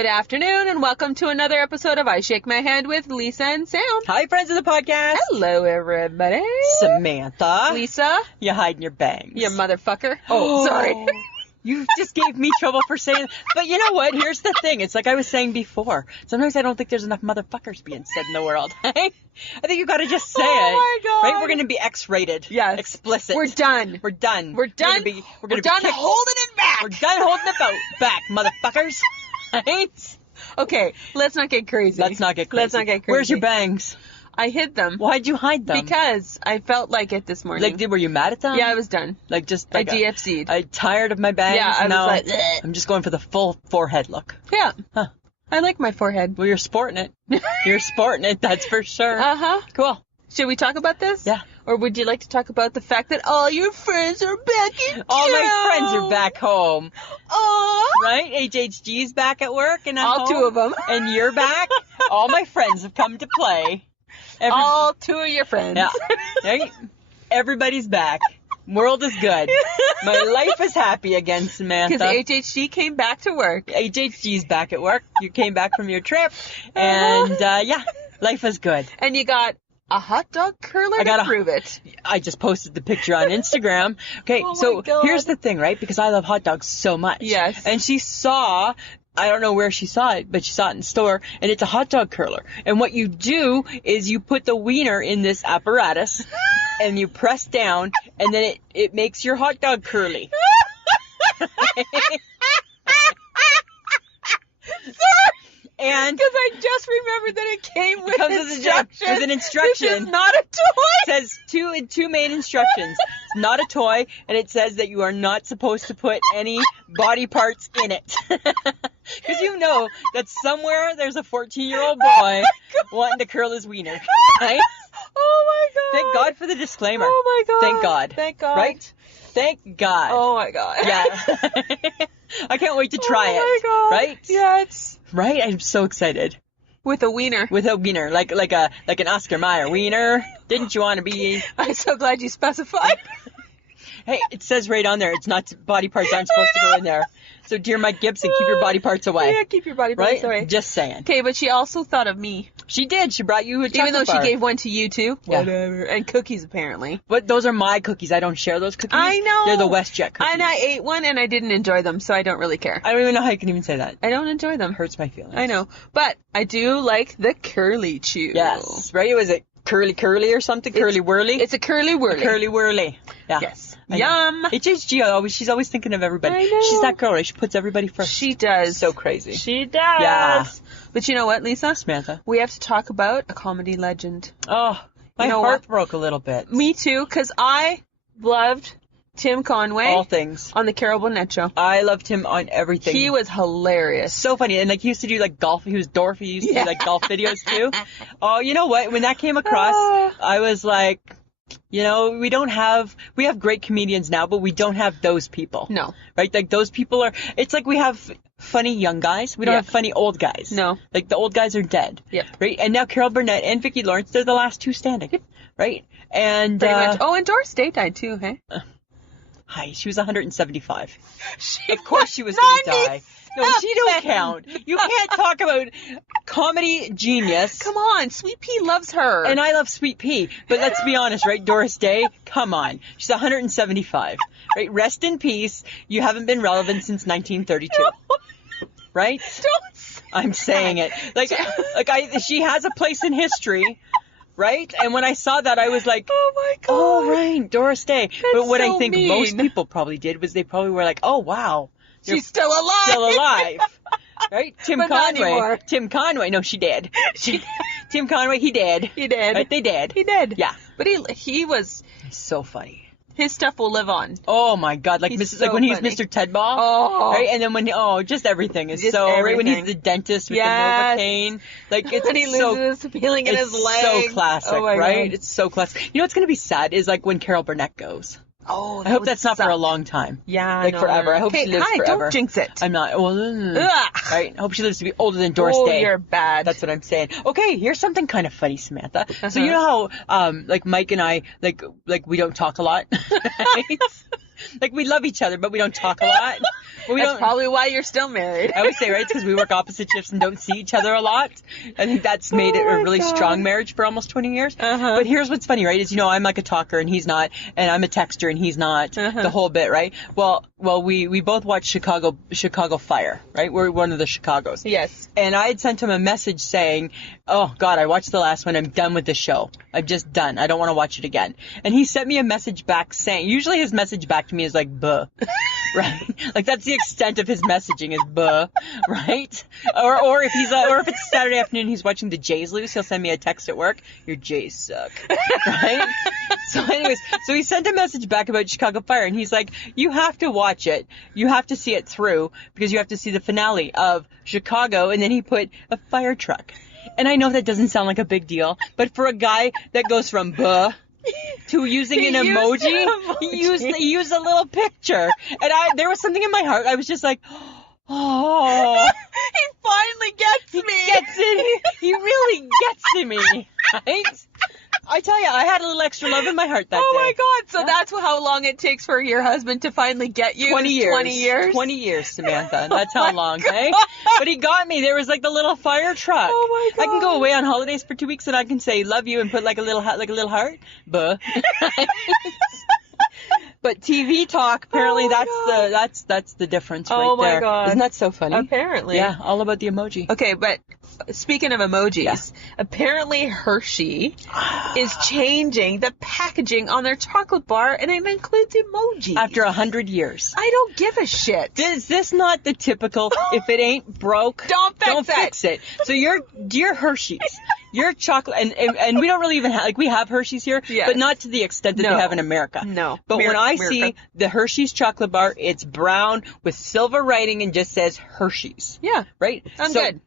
Good afternoon, and welcome to another episode of I Shake My Head with Lisa and Sam. Hi, friends of the podcast. Hello, everybody. Samantha. Lisa. You hiding your bangs. You motherfucker. Oh, sorry. You just gave me trouble for saying but you know what? Here's the thing. It's like I was saying before. Sometimes I don't think there's enough motherfuckers being said in the world. I think you gotta just say it. Oh my God. Right? We're gonna be X-rated. Yes. Explicit. We're done. We're done. We're done. We're gonna be done kicked. holding it back. We're done holding it back, motherfuckers. Right? Okay, let's not get crazy. Let's not get crazy. Where's your bangs? I hid them. Why'd you hide them? Because I felt like it this morning. Were you mad at them? Yeah, I was done. Like just I like DFC'd. I'm tired of my bangs. Yeah, I was now like, "Ugh." I'm just going for the full forehead look. Yeah. Huh. I like my forehead. Well, you're sporting it. You're sporting it, that's for sure. Uh-huh. Cool. Should we talk about this? Yeah. Or would you like to talk about the fact that all your friends are back in town? All my friends are back home. Aww. Right? HHG's back at work and I'm All home. two of them. And you're back. All my friends have come to play. All two of your friends. Yeah. Right? Everybody's back. World is good. My life is happy again, Samantha. Because HHG came back to work. HHG's back at work. You came back from your trip. And, yeah, life is good. And you got a hot dog curler to prove it. I just posted the picture on Instagram. Okay, Oh so my God. here's the thing, right? Because I love hot dogs so much. Yes. And she saw, I don't know where she saw it, but she saw it in the store, and it's a hot dog curler. And what you do is you put the wiener in this apparatus, and you press down, and then it makes your hot dog curly. And Because I just remembered that it came with comes instructions. with an instruction. This is not a toy. It says two main instructions. It's not a toy, and it says that you are not supposed to put any body parts in it. Because you know that somewhere there's a 14-year-old boy wanting to curl his wiener. Right? Oh my God. Thank God for the disclaimer. Oh my God. Thank God. Thank God. Right? Thank God. Oh my God. Yeah. I can't wait to try it. Oh my God. Right? Yes. Right? I'm so excited. With a wiener. With a wiener, like an Oscar Mayer wiener. Didn't you want to be? I'm so glad you specified. Hey, it says right on there, it's not, body parts aren't supposed to go in there. So, dear Mike Gibson, keep your body parts away. Yeah, keep your body parts Right? away. Just saying. Okay, but she also thought of me. She did. She brought you a chocolate Even though bar. she gave one to you too. Yeah. Whatever. And cookies, apparently. But those are my cookies. I don't share those cookies. I know. They're the WestJet cookies. And I ate one and I didn't enjoy them, so I don't really care. I don't even know how you can even say that. I don't enjoy them. Hurts my feelings. I know. But I do like the curly chew. Yes. Right? Was it curly or something? Curly whirly? It's a curly whirly. Curly whirly. Yeah. Yes. I know. Yum. HHG, she's always thinking of everybody. I know. She's that girl, right? She puts everybody first. She does. So crazy. She does. Yeah. But you know what, Lisa? Samantha. We have to talk about a comedy legend. Oh, my You know heart what? broke a little bit. Me too, because I loved Tim Conway All things. on the Carol Burnett show. I loved him on everything. He was hilarious. so funny. And like he used to do like golf. He was Dorothy. He used to do like golf videos too. Oh, you know what? When that came across, I was like, you know, we have great comedians now, but we don't have those people. No. Right? Like those people it's like we have funny young guys. We don't Yep. have funny old guys. No. Like the old guys are dead. Yep. Right? And now Carol Burnett and Vicki Lawrence, they're the last two standing. Yep. Right? And, Pretty much. Oh, and Doris Day died too, hey? Hi, she was 175. She Of course she was going to die. No, she don't count. You can't talk about comedy genius. Come on, Sweet Pea loves her. And I love Sweet Pea. But let's be honest, right? Doris Day, come on. She's 175. Right? Rest in peace. You haven't been relevant since 1932. Right? Don't say I'm saying it. She has a place in history. Right? And when I saw that, I was like, oh my God. oh, right, Doris Day. But what so I think most mean. people probably did was they probably were like, oh, wow. You're She's still alive. still alive. Right? Tim But not Conway. anymore. Tim Conway. No, she did. Tim Conway, he did. He did. Right? They did. He did. Yeah. But he was, So funny. his stuff will live on. Oh my God. Like He's like so when he was funny. Mr. Tedball. Oh. Right? And then when just everything is Just so right when he's everything. the dentist with Yes. the Novocaine. Like it's When he so loses the feeling in his leg. so classic, Oh my right? God. It's so classic. You know what's gonna be sad is like when Carol Burnett goes. Oh, I hope that's not for a long time. Yeah, Like no, forever. no. I hope she lives forever. Don't jinx it. I'm not. Well, Ugh. right. I hope she lives to be older than Doris Oh, Day. you're bad. That's what I'm saying. Okay, here's something kind of funny, Samantha. So Uh-huh. you know how, like Mike and I, like we don't talk a lot. Right? Like we love each other, but we don't talk a lot. Well, That's probably why you're still married. I always say, right, it's because we work opposite shifts and don't see each other a lot. I think that's made it a really strong marriage for almost 20 years. But here's what's funny, right, is, I'm like a talker and he's not, and I'm a texter and he's not, the whole bit, right? Well, we both watched Chicago Fire, right? We're one of the Chicagos. Yes. And I had sent him a message saying, oh, God, I watched the last one. I'm done with the show. I'm just done. I don't want to watch it again. And he sent me a message back saying, usually his message back to me is like, buh. Right? Like, that's the extent of his messaging is buh. Right? Or if it's Saturday afternoon and he's watching the Jays lose, he'll send me a text at work. Your Jays suck. Right? So anyways, so he sent a message back about Chicago Fire and he's like, you have to watch it. You have to see it through because you have to see the finale of Chicago. And then he put a fire truck. And I know that doesn't sound like a big deal, but for a guy that goes from buh to using an emoji, he used a little picture. And there was something in my heart. I was just like, oh. He finally gets me. He gets it. He really gets to me. Right? I tell you, I had a little extra love in my heart that day. Oh my God. So that's how long it takes for your husband to finally get you? 20 years. 20 years? 20 years, Samantha. That's how long, okay? But he got me. There was like the little fire truck. Oh my God. I can go away on holidays for 2 weeks and I can say love you and put like a little heart. Buh. But TV talk, apparently that's the difference right there. Oh my God. Isn't that so funny? Apparently. Yeah, all about the emoji. Okay, but speaking of emojis, apparently Hershey is changing the packaging on their chocolate bar, and it includes emojis. After 100 years. I don't give a shit. Is this not the typical, if it ain't broke, don't fix it. So dear Hershey's, your chocolate, and we don't really even have, like, we have Hershey's here, but not to the extent that they have in America. No. But when I see the Hershey's chocolate bar, it's brown with silver writing and just says Hershey's. Yeah. Right? I'm good.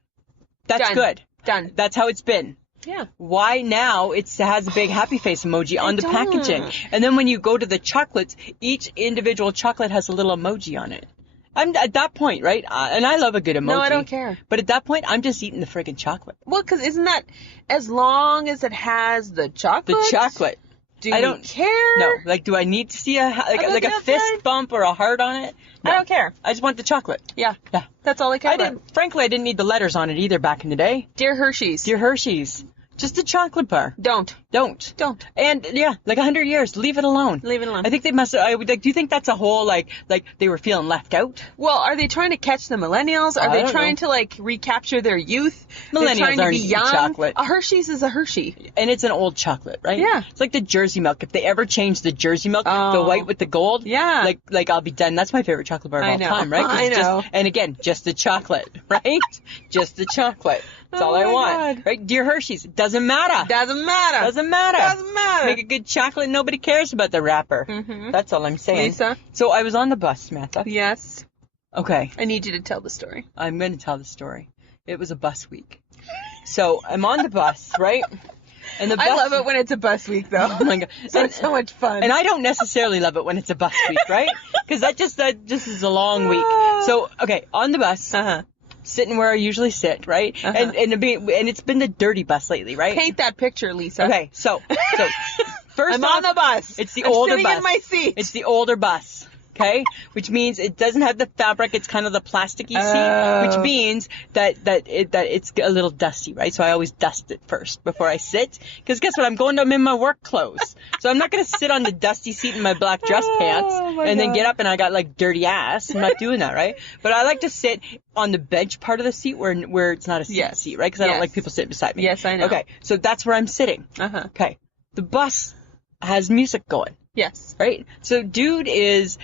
That's Done. good. Done. That's how it's been. Yeah. Why now it has a big happy face emoji on the packaging? And then when you go to the chocolates, each individual chocolate has a little emoji on it. I'm at that point, right? And I love a good emoji. No, I don't care. But at that point, I'm just eating the friggin' chocolate. Well, because isn't that as long as it has the chocolate? The chocolate. I don't care. No, like, do I need to see a fist bump or a heart on it? No. I don't care. I just want the chocolate. Yeah. That's all I care about. Frankly, I didn't need the letters on it either back in the day. Dear Hershey's. Dear Hershey's. Just a chocolate bar. Don't. And yeah, like 100 years, leave it alone. I think they must. Do you think that's a whole like they were feeling left out? Well, are they trying to catch the millennials? Are they trying to like recapture their youth? Millennials aren't eating chocolate. A Hershey's is a Hershey, and it's an old chocolate, right? Yeah. It's like the Jersey milk. If they ever change the Jersey milk, the white with the gold, like I'll be done. That's my favorite chocolate bar of all time, right? I know. And again, just the chocolate, right? Just the chocolate. That's all I want. God. Right? Dear Hershey's. It doesn't matter. Doesn't matter. Make a good chocolate. Nobody cares about the wrapper. Mm-hmm. That's all I'm saying. Lisa? So I was on the bus, Samantha. Yes. Okay. I need you to tell the story. I'm going to tell the story. It was a bus week. So I'm on the bus, right? And the bus, I love it when it's a bus week, though. Oh my God. It's so much fun. And I don't necessarily love it when it's a bus week, right? Because that just is a long week. So, okay, on the bus. Sitting where I usually sit, right? And it's been the dirty bus lately, right? Paint that picture, Lisa. Okay, so first I'm off, on the bus. It's the older sitting bus. in my seat. It's the older bus. Okay, which means it doesn't have the fabric. It's kind of the plasticky seat, which means that it's a little dusty, right? So I always dust it first before I sit. Because guess what? I'm in my work clothes, so I'm not gonna sit on the dusty seat in my black dress pants and then get up and I got like dirty ass. I'm not doing that, right? But I like to sit on the bench part of the seat where it's not a seat, right? Because I don't like people sitting beside me. Yes, I know. Okay, so that's where I'm sitting. Okay, the bus has music going. Yes. Right? So dude is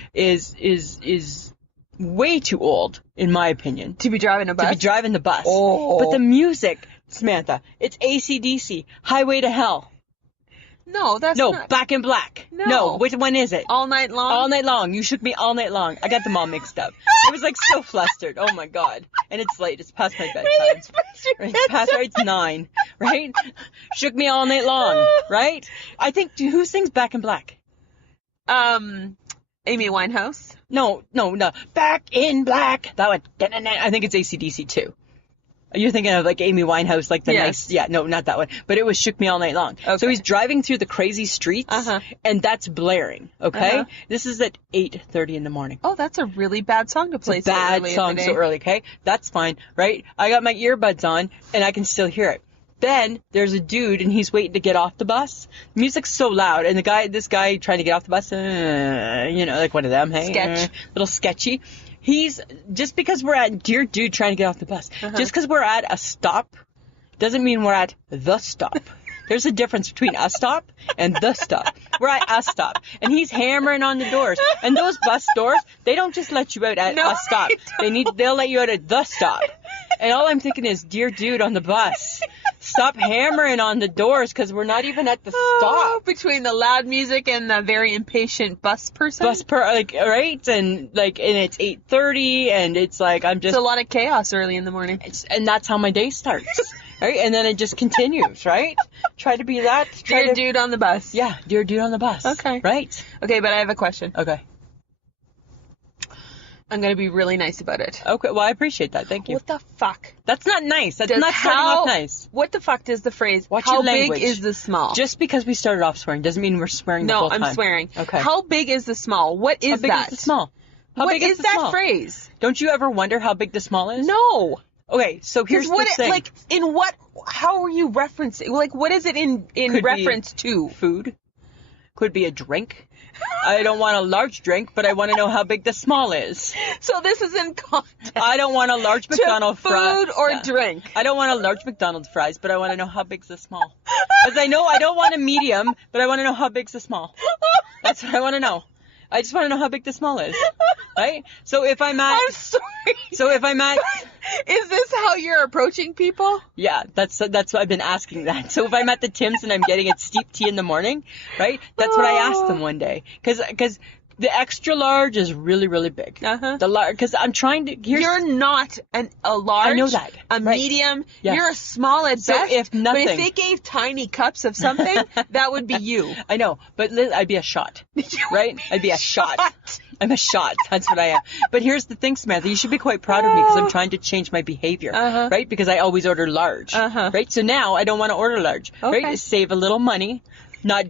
way too old, in my opinion. To be driving a bus? To be driving the bus. Oh. But the music, Samantha, it's AC/DC, Highway to Hell. No, that's not. No, Back in Black. No. Which one is it? All Night Long? All Night Long. You shook me all night long. I got them all mixed up. I was like so flustered. Oh my God. And it's late. It's past my bedtime. It's 9, right? Shook me all night long, right? I think, who sings Back in Black? Amy Winehouse? No. Back in Black. That one. I think it's AC/DC too. You're thinking of like Amy Winehouse, like the Yes. nice, yeah, no, not that one. But it was Shook Me All Night Long. Okay. So he's driving through the crazy streets, and that's blaring, okay? This is at 8:30 in the morning. Oh, that's a really bad song to play so early Bad in the song day. so early, okay? That's fine, right? I got my earbuds on, and I can still hear it. Then there's a dude, and he's waiting to get off the bus. The music's so loud, and this guy trying to get off the bus, like one of them, hey, Sketch. Little sketchy. He's just because we're at dear dude trying to get off the bus. Just because we're at a stop doesn't mean we're at the stop. There's a difference between a stop and the stop. We're at a stop, and he's hammering on the doors. And those bus doors, they don't just let you out at a stop. They'll let you out at the stop. And all I'm thinking is, dear dude on the bus, stop hammering on the doors because we're not even at the stop. Between the loud music and the very impatient bus person. Right? And it's 8:30, and it's like I'm just. It's a lot of chaos early in the morning. And that's how my day starts. Right? And then it just continues, right? Try to be that. Dear dude on the bus. Yeah, dear dude on the bus. Okay. Right? Okay, but I have a question. Okay. I'm going to be really nice about it. Okay, well, I appreciate that. Thank you. What the fuck? That's not nice. That's not starting off nice. What the fuck does the phrase, Watch how your big language. is the small? Just because we started off swearing doesn't mean we're swearing the whole time. No, I'm swearing. Okay. How big is the small? What is How big that? is the small? How What big is the that small? phrase? Don't you ever wonder how big the small is? No. Okay, so here's the thing. How are you referencing? Like, what is it in Could reference to? Food. Could be a drink. I don't want a large drink, but I want to know how big the small is. So this is in context. I don't want a large McDonald's fries. Food or drink. I don't want a large McDonald's fries, but I want to know how big's the small. Because I know I don't want a medium, but I want to know how big's the small. That's what I want to know. I just want to know how big the small is. Right? So if I'm at... I'm sorry. So if I'm at... Is this how you're approaching people? Yeah, that's what I've been asking that. So if I'm at the Tim's and I'm getting a steep tea in the morning, right? That's what I asked them one day. Because the extra large is really, really big. The large, because I'm trying to... You're not a large. I know that. A Right. medium. Yes. You're a small at So best. if nothing... But if they gave tiny cups of something, that would be you. I know, but I'd be a shot, right? I'd be a shot. I'm a shot. That's what I am. But here's the thing, Samantha. You should be quite proud of me because I'm trying to change my behavior, right? Because I always order large, right? So now I don't want to order large, right? Save a little money, not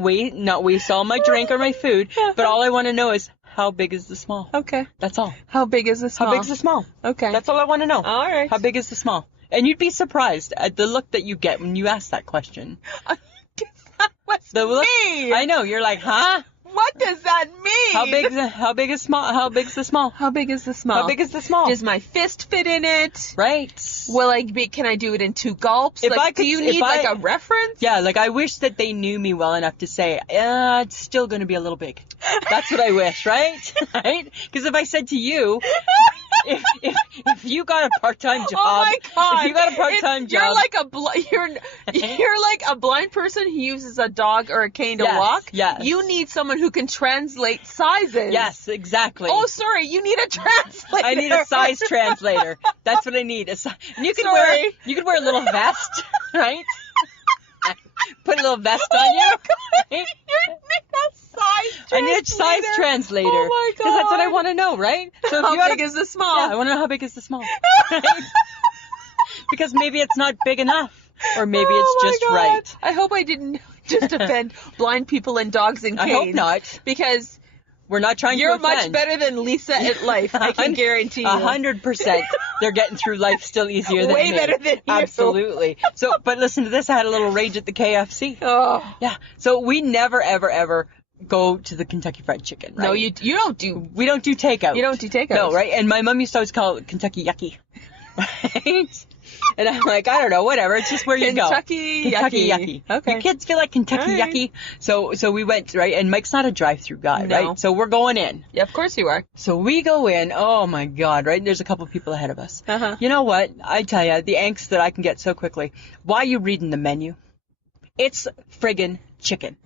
waste all my drink or my food. But all I want to know is how big is the small? Okay. That's all. How big is the small? How big's the small? Okay. That's all I want to know. All right. How big is the small? And you'd be surprised at the look that you get when you ask that question. What's The look, me? I know. You're like, huh? What does that mean? How big is small? How big's the small? How big is the small? How big is the small? Does my fist fit in it? Right. Can I do it in 2 gulps? If I could- do you if need I- a reference? Yeah, I wish that they knew me well enough to say, it's still going to be a little big. That's what I wish, right? Right? Because if I said to you, if you got a part-time job, Oh my God! if you got a part-time job, you're like you're like a blind person who uses a dog or a cane to walk. Yes. You need someone who can translate sizes. Yes, exactly. Oh, sorry. You need a translator. I need a size translator. That's what I need. And you could wear a little vest, right? Put a little vest on you. You need a size translator. I need a size translator. Oh my God. Because that's what I want to know, right? So if How big is the small? Yeah, I want to know how big is the small. Right? Because maybe it's not big enough. Or maybe it's just God. right. I hope I didn't just offend blind people and dogs and canes. I hope not. Because we're not trying you're to offend. much better than Lisa at life. I can guarantee you. 100%. They're getting through life still easier than Way me. better than you. Absolutely. So, but listen to this. I had a little rage at the KFC. Oh. Yeah. So we never, ever, ever go to the Kentucky Fried Chicken, right? No, you don't do. We don't do takeout. You don't do takeout. No, right? And my mom used to always call it Kentucky Yucky. Right? And I'm like, I don't know, whatever. It's just where you go. Kentucky Yucky. Okay. Your kids feel like Kentucky All right. Yucky. So we went, right? And Mike's not a drive-through guy, No. right? So we're going in. Yeah, of course you are. So we go in. Oh my God, right? There's a couple people ahead of us. You know what? I tell you, the angst that I can get so quickly. Why are you reading the menu? It's friggin' chicken.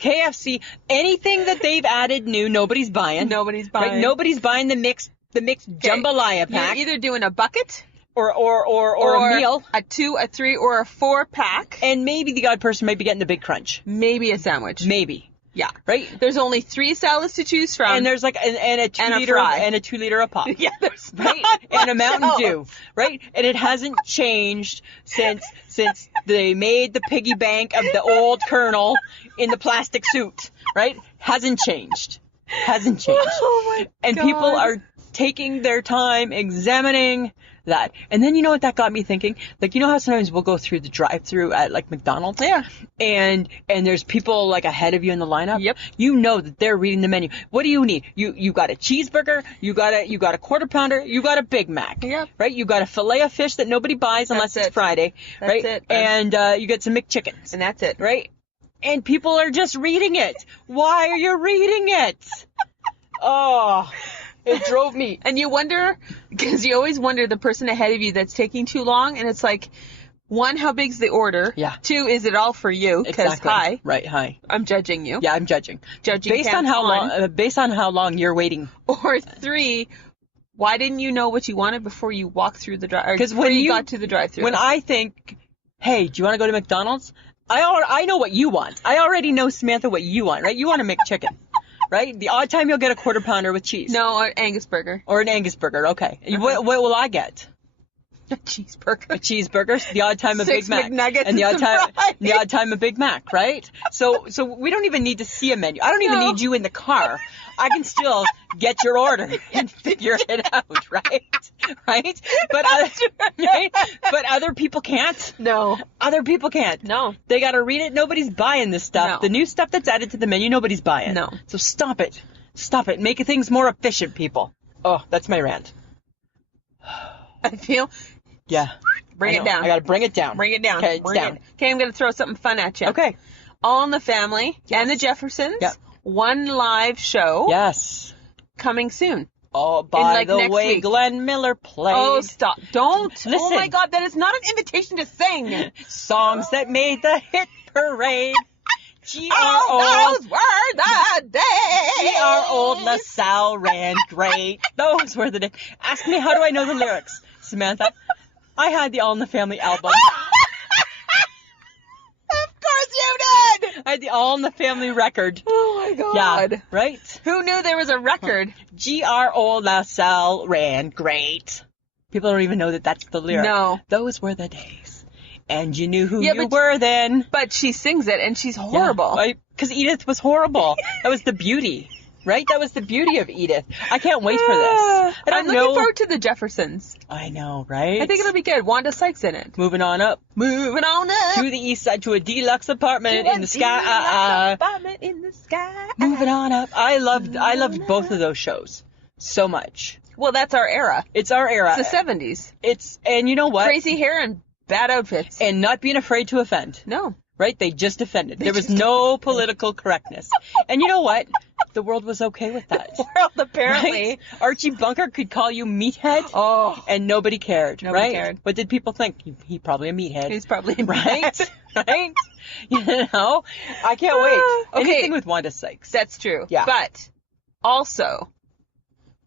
KFC, anything that they've added new, nobody's buying. Nobody's buying. Right? Nobody's buying the mixed jambalaya pack. You're either doing a bucket or a meal. a 2, a 3, or a 4 pack. And maybe the odd person might be getting the big crunch. Maybe a sandwich. Maybe. Yeah. Right? There's only 3 salads to choose from. And there's like and a 2 And a liter fry. and a 2 liter of pop. Yeah, there's Right? not And a much Mountain else. Dew. Right? And it hasn't changed since they made the piggy bank of the old Colonel in the plastic suit. Right? Hasn't changed. Hasn't changed. Oh my And God. people are taking their time examining that. And then you know what that got me thinking? Like, you know how sometimes we'll go through the drive-through at like McDonald's? Yeah. And there's people like ahead of you in the lineup. Yep. You know that they're reading the menu. What do you need? You got a cheeseburger, you got a quarter pounder, you got a Big Mac. Yep. Right? You got a fillet of fish that nobody buys unless That's it's it. Friday. That's right? it. And you get some McChickens. And that's it. Right? And people are just reading it. Why are you reading it? Oh, it drove me. And you wonder, because you always wonder the person ahead of you that's taking too long, and it's like, 1, how big's the order? Yeah. 2, is it all for you? Because Exactly. hi, Right, hi. I'm judging you. Yeah, I'm judging. Judging Based on pants how on. long based on how long you're waiting. Or 3, why didn't you know what you wanted before you walked through the drive? 'Cause Before when you you- got to the drive-through. When I think, hey, do you want to go to McDonald's? I know what you want. I already know, Samantha, what you want, right? You want a McChicken, right? The odd time you'll get a quarter pounder with cheese. No, or Angus burger. Or an Angus burger, okay. What will I get? A cheeseburger. A cheeseburger, the odd time a 6 Big Mac, McNuggets and the odd and time fries. the odd time a Big Mac, right? So we don't even need to see a menu. I don't even No. need you in the car. I can still get your order and figure it out, right? Right? But other people can't. No. Other people can't. No. They gotta read it. Nobody's buying this stuff. No. The new stuff that's added to the menu, nobody's buying. No. So stop it. Stop it. Make things more efficient, people. Oh, that's my rant. I feel, Yeah. bring I it know. down. I gotta bring it down. Bring it down. Okay, it's Bring down. it. Okay, I'm going to throw something fun at you. Okay. All in the Family and the Jeffersons. Yep. 1 live show Yes. coming soon. Oh, by like, the next way, week. Glenn Miller played Oh, stop. Don't. Oh Listen. my God, that is not an invitation to sing. songs that made the hit parade. Oh, those were the days. Our old LaSalle ran great. Those were the days. Ask me, how do I know the lyrics, Samantha? I had the All in the Family album. Of course you did. I had the All in the Family record. Oh my Yeah, God. right? Who knew there was a record? G.R.O. LaSalle ran great. People don't even know that that's the lyric. No. Those were the days. And you knew who Yeah, you but- were then. But she sings it and she's horrible. Because Edith was horrible. That was the beauty. Right? That was the beauty of Edith. I can't wait for this. I I'm don't looking know. forward to the Jeffersons. I know, right? I think it'll be good. Wanda Sykes in it. Moving on up Moving on up. to the east side to a deluxe apartment in the sky. Apartment in the sky. Moving on up. I loved both of those shows so much. Well, that's our era. It's our era. It's the 70s. And you know what? Crazy hair and bad outfits. And not being afraid to offend. No. Right? They just offended. There was no political correctness. And you know what? The world was okay with that. World, apparently. Right? Archie Bunker could call you meathead. Oh. And nobody cared. Nobody right? cared. What did people think? He probably a meathead. He's probably right? Right? You know? I can't wait. Okay. Anything with Wanda Sykes. That's true. Yeah. But also,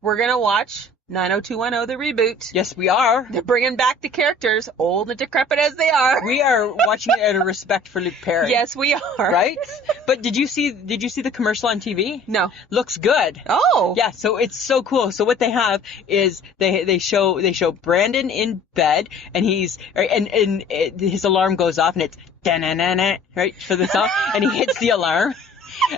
we're going to watch 90210, the reboot. Yes, we are. They're bringing back the characters, old and decrepit as they are. We are watching it out of respect for Luke Perry. Yes, we are. Right? But did you see the commercial on TV? No. Looks good. Oh. Yeah, so it's so cool. So what they have is they show Brandon in bed and his alarm goes off and it's da-na-na-na, right, for the song, and he hits the alarm.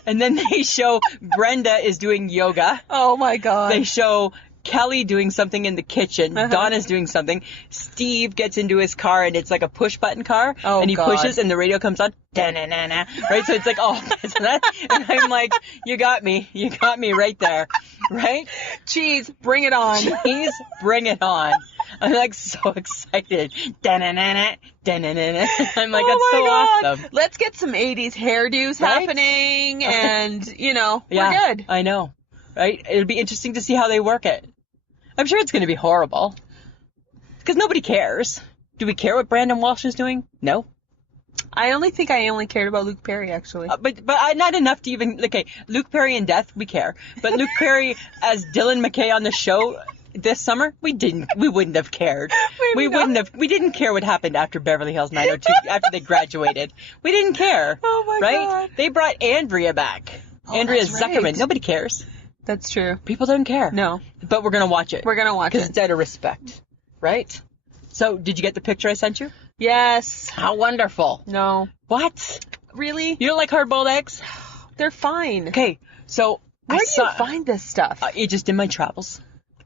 And then they show Brenda is doing yoga. Oh my God. They show Kelly doing something in the kitchen. Uh-huh. Donna's doing something. Steve gets into his car and it's like a push button car. Oh, and he God. pushes and the radio comes on. Da-na-na-na. Right? So it's like, oh, so that, and I'm like, you got me right there. Right? Cheese, bring it on. Please bring it on. I'm like so excited. Da-na-na-na. Da-na-na-na. I'm like, that's so awesome. Let's get some 80s hairdos Right? happening and, Yeah, we're good. I know. Right? It'll be interesting to see how they work it. I'm sure it's going to be horrible. Because nobody cares. Do we care what Brandon Walsh is doing? No. I only cared about Luke Perry, actually. But not enough to even... Okay, Luke Perry in death, we care. But Luke Perry as Dylan McKay on the show, this summer, we wouldn't have cared. We didn't care what happened after Beverly Hills 902, after they graduated. We didn't care. Oh my right? God. They brought Andrea back. Andrea that's right. Zuckerman. Nobody cares. That's true. People don't care. No. But we're going to watch it. We're going to watch Because it. it's out of respect. Right? So, did you get the picture I sent you? Yes. How wonderful. No. What? Really? You don't like hard-boiled eggs? They're fine. Okay, so Where do you find this stuff? Just in my travels.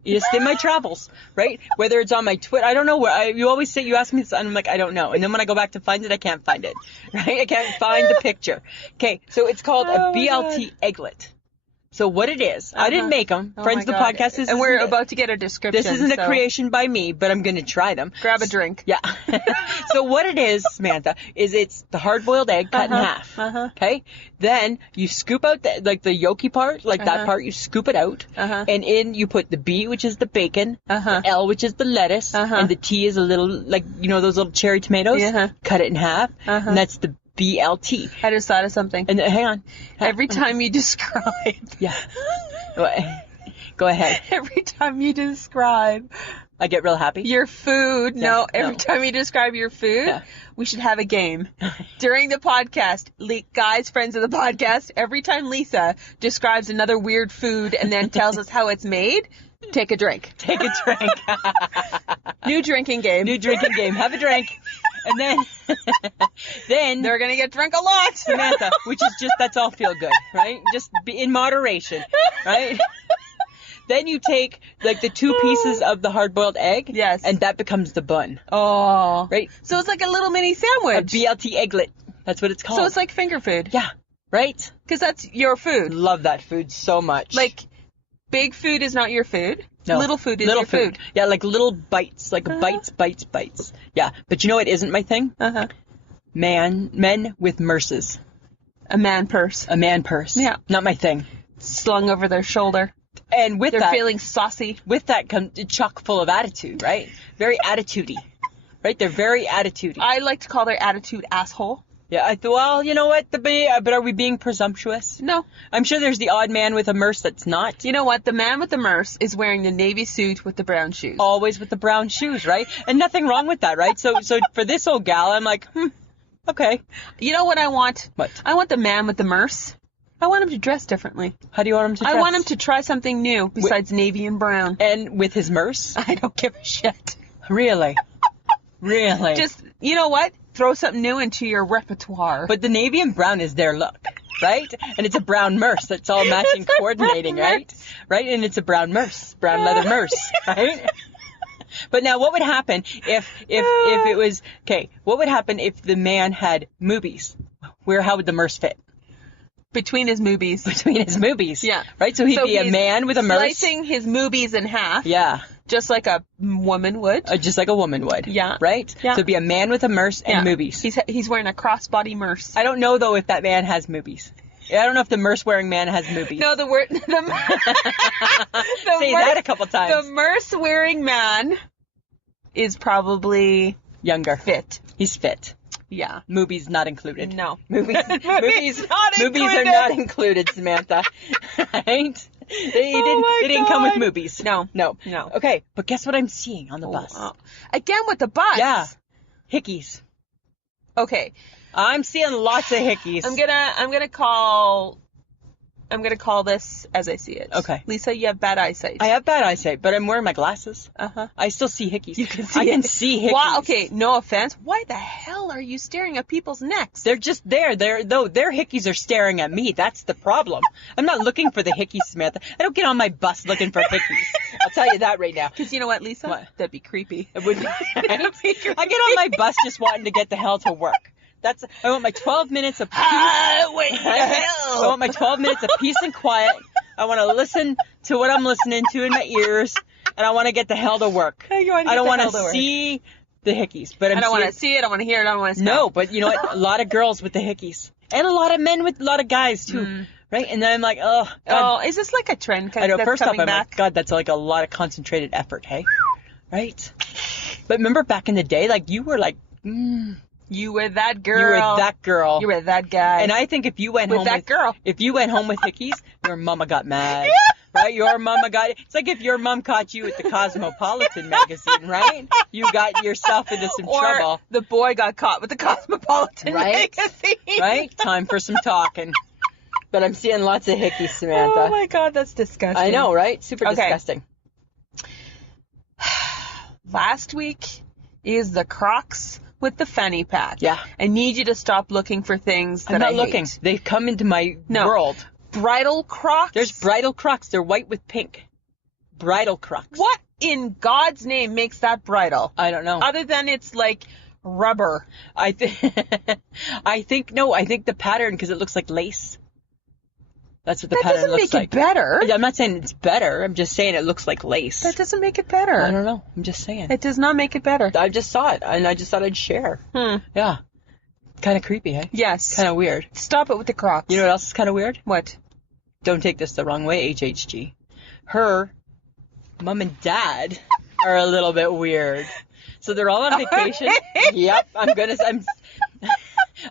Just in my travels, right? Whether it's on my Twitter, I don't know where. You always say, you ask me this, and I'm like, I don't know. And then when I go back to find it, I can't find it, right? I can't find the picture. Okay, so it's called a BLT egglet. So what it is, I didn't make them. Friends of the podcast. And we're about to get a description. This isn't a creation by me, but I'm going to try them. Grab a drink. Yeah. So what it is, Samantha, is it's the hard-boiled egg cut in half. Okay? Then you scoop out the yolky part, that part, you scoop it out. And in you put the B, which is the bacon, the L, which is the lettuce, and the T is a little, those little cherry tomatoes. Cut it in half. And that's the BLT. I just thought of something. And hang on. Every time you describe. Yeah. Go ahead. Every time you describe. I get real happy. Your food. No, every time you describe your food, we should have a game. During the podcast, guys, friends of the podcast, every time Lisa describes another weird food and then tells us how it's made, take a drink. Take a drink. New drinking game. New drinking game. Have a drink. And then they're going to get drunk a lot. Samantha, which is just, that's all feel good, right? Just be in moderation, right? Then you take the two pieces of the hard-boiled egg. Yes. And that becomes the bun. Oh. Right? So it's like a little mini sandwich. A BLT egglet. That's what it's called. So it's like finger food. Yeah. Right? Because that's your food. Love that food so much. Big food is not your food. No. Little food is your food. Yeah, little bites. Bites. Yeah. But you know what isn't my thing? Men with murses. A man purse. A man purse. Yeah. Not my thing. Slung over their shoulder. And with they're feeling saucy. With that comes chock full of attitude, right? Very attitude-y. Right? They're very attitude-y. I like to call their attitude asshole. Yeah, well, you know what? But are we being presumptuous? No. I'm sure there's the odd man with a murse that's not. You know what? The man with the murse is wearing the navy suit with the brown shoes. Always with the brown shoes, right? And nothing wrong with that, right? So for this old gal, I'm like, okay. You know what I want? What? I want the man with the murse. I want him to dress differently. How do you want him to dress? I want him to try something new besides navy and brown. And with his murse? I don't give a shit. Really? Really? Just, you know what? Throw something new into your repertoire. But the navy and brown is their look, right? And it's a brown murse. That's all matching, coordinating, right? Right? And it's a brown murse, brown leather murse, right? But now, what would happen if it was, okay, what would happen if the man had moobies? How would the murse fit? Between his moobies. Between his moobies. Yeah. Right? So he'd be a man with a murse. Slicing his moobies in half. Yeah. Just like a woman would. Just like a woman would. Yeah. Right? Yeah. So it'd be a man with a murse and moobies. He's wearing a crossbody murse. I don't know, though, if that man has moobies. I don't know if the murse-wearing man has moobies. No, Say that a couple times. The murse-wearing man is probably... younger. Fit. He's fit. Yeah. Movies not included. No. Movies are not included, Samantha. Right? They didn't come with movies. No. Okay, but guess what I'm seeing on the bus? Again with the bus. Yeah. Hickeys. Okay. I'm seeing lots of hickeys. I'm gonna call this as I see it. Okay. Lisa, you have bad eyesight. I have bad eyesight, but I'm wearing my glasses. I still see hickeys. I can see hickeys. Why, okay, no offense. Why the hell are you staring at people's necks? They're just there. Their hickeys are staring at me. That's the problem. I'm not looking for the hickeys, Samantha. I don't get on my bus looking for hickeys. I'll tell you that right now. Because you know what, Lisa? What? That'd be creepy. It would be. I get on my bus just wanting to get the hell to work. I want my 12 minutes of peace. Wait, I want my 12 minutes of peace and quiet. I want to listen to what I'm listening to in my ears, and I want to get the hell to work. I don't want to see the hickeys. But I don't want to see it. I don't want to hear it. I don't want to smell. No, but you know what? A lot of girls with the hickeys. And a lot of men with a lot of guys, too. Right? And then I'm like, oh. God. Oh, is this like a trend? I know. That's first off, I'm back? like, God, that's like a lot of concentrated effort, hey? Right? But remember back in the day, you were like, You were that girl. You were that girl. You were that guy. And I think if you went home with hickeys, your mama got mad. right? Your mama got it. It's like if your mom caught you at the Cosmopolitan magazine, right? You got yourself into some trouble. Or the boy got caught with the Cosmopolitan magazine. Right? Time for some talking. But I'm seeing lots of hickeys, Samantha. Oh my God, that's disgusting. I know, right? Super disgusting. Last week is the Crocs with the fanny pack. Yeah. I need you to stop looking for things that I'm not I looking. hate. They've come into my world. Bridal Crocs? There's bridal Crocs. They're white with pink. Bridal Crocs. What in God's name makes that bridal? I don't know. Other than it's like rubber. I think the pattern, because it looks like lace. That's what the pattern looks like. That doesn't make it better. I'm not saying it's better. I'm just saying it looks like lace. That doesn't make it better. I don't know. I'm just saying. It does not make it better. I just saw it, and I just thought I'd share. Yeah. Kind of creepy, eh? Yes. Kind of weird. Stop it with the Crocs. You know what else is kind of weird? What? Don't take this the wrong way, HHG. Her mom and dad are a little bit weird. So they're all on vacation. Yep.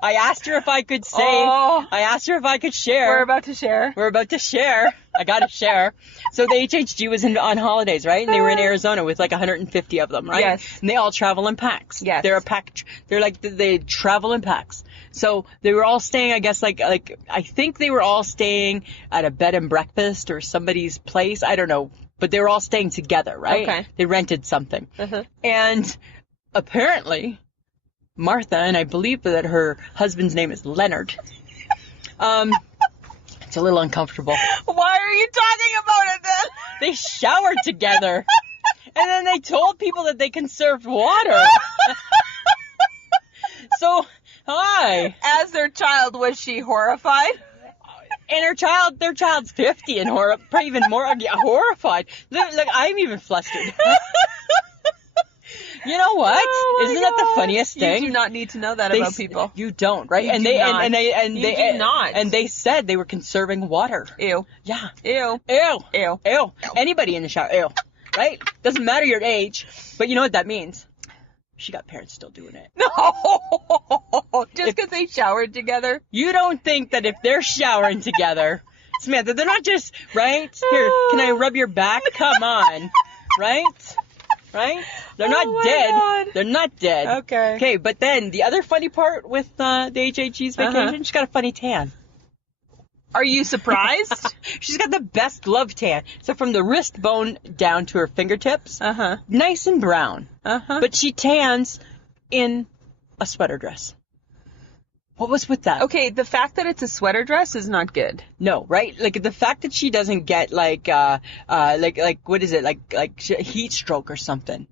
I asked her if I could say. Oh. I asked her if I could share. We're about to share. I got to share. So the HHG was on holidays, right? And they were in Arizona with like 150 of them, right? Yes. And they all travel in packs. Yes. They're a pack. They're like they travel in packs. So they were all staying, I guess, like I think they were all staying at a bed and breakfast or somebody's place. I don't know. But they were all staying together, right? Okay. They rented something. Uh-huh. And apparently, Martha, and I believe that her husband's name is Leonard. It's a little uncomfortable. Why are you talking about it then? They showered together. And then they told people that they conserved water. So, hi. As their child, was she horrified? And their child's 50 and probably even more horrified. Like, I'm even flustered. You know what? Oh Isn't that the funniest thing? You do not need to know that about people. You don't, right? You and do they not. and they do not. And they said they were conserving water. Ew. Yeah. Ew. Ew. Ew. Ew. Anybody in the shower. Ew. Right? Doesn't matter your age. But you know what that means? She got parents still doing it. No. Just because they showered together. You don't think that if they're showering together, Samantha, they're not just, right? Here, can I rub your back? Come on. Right? Right? They're not dead. God. They're not dead. Okay. Okay, but then the other funny part with the HHG's vacation, she's got a funny tan. Are you surprised? She's got the best love tan. So from the wrist bone down to her fingertips, nice and brown. But she tans in a sweater dress. What was with that? Okay, the fact that it's a sweater dress is not good. No, right? Like the fact that she doesn't get like what is it? Like heat stroke or something.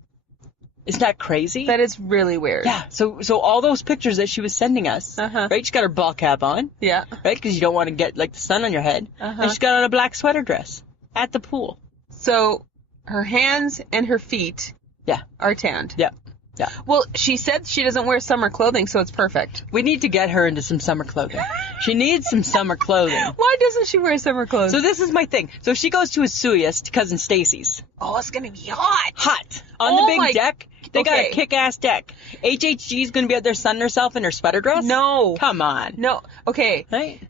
Isn't that crazy? That is really weird. Yeah. So all those pictures that she was sending us, right? She's got her ball cap on. Yeah. Right? Because you don't want to get like the sun on your head. And she's got on a black sweater dress at the pool. So her hands and her feet are tanned. Yeah. Yeah. Well, she said she doesn't wear summer clothing, so it's perfect. We need to get her into some summer clothing. She needs some summer clothing. Why doesn't she wear summer clothes? So this is my thing. So she goes to Asuyas, to Cousin Stacy's. Oh, it's going to be hot. Hot. On the big deck. They got a kick-ass deck. HHG's going to be out there sunning herself in her sweater dress? No. Come on. No. Okay. Right?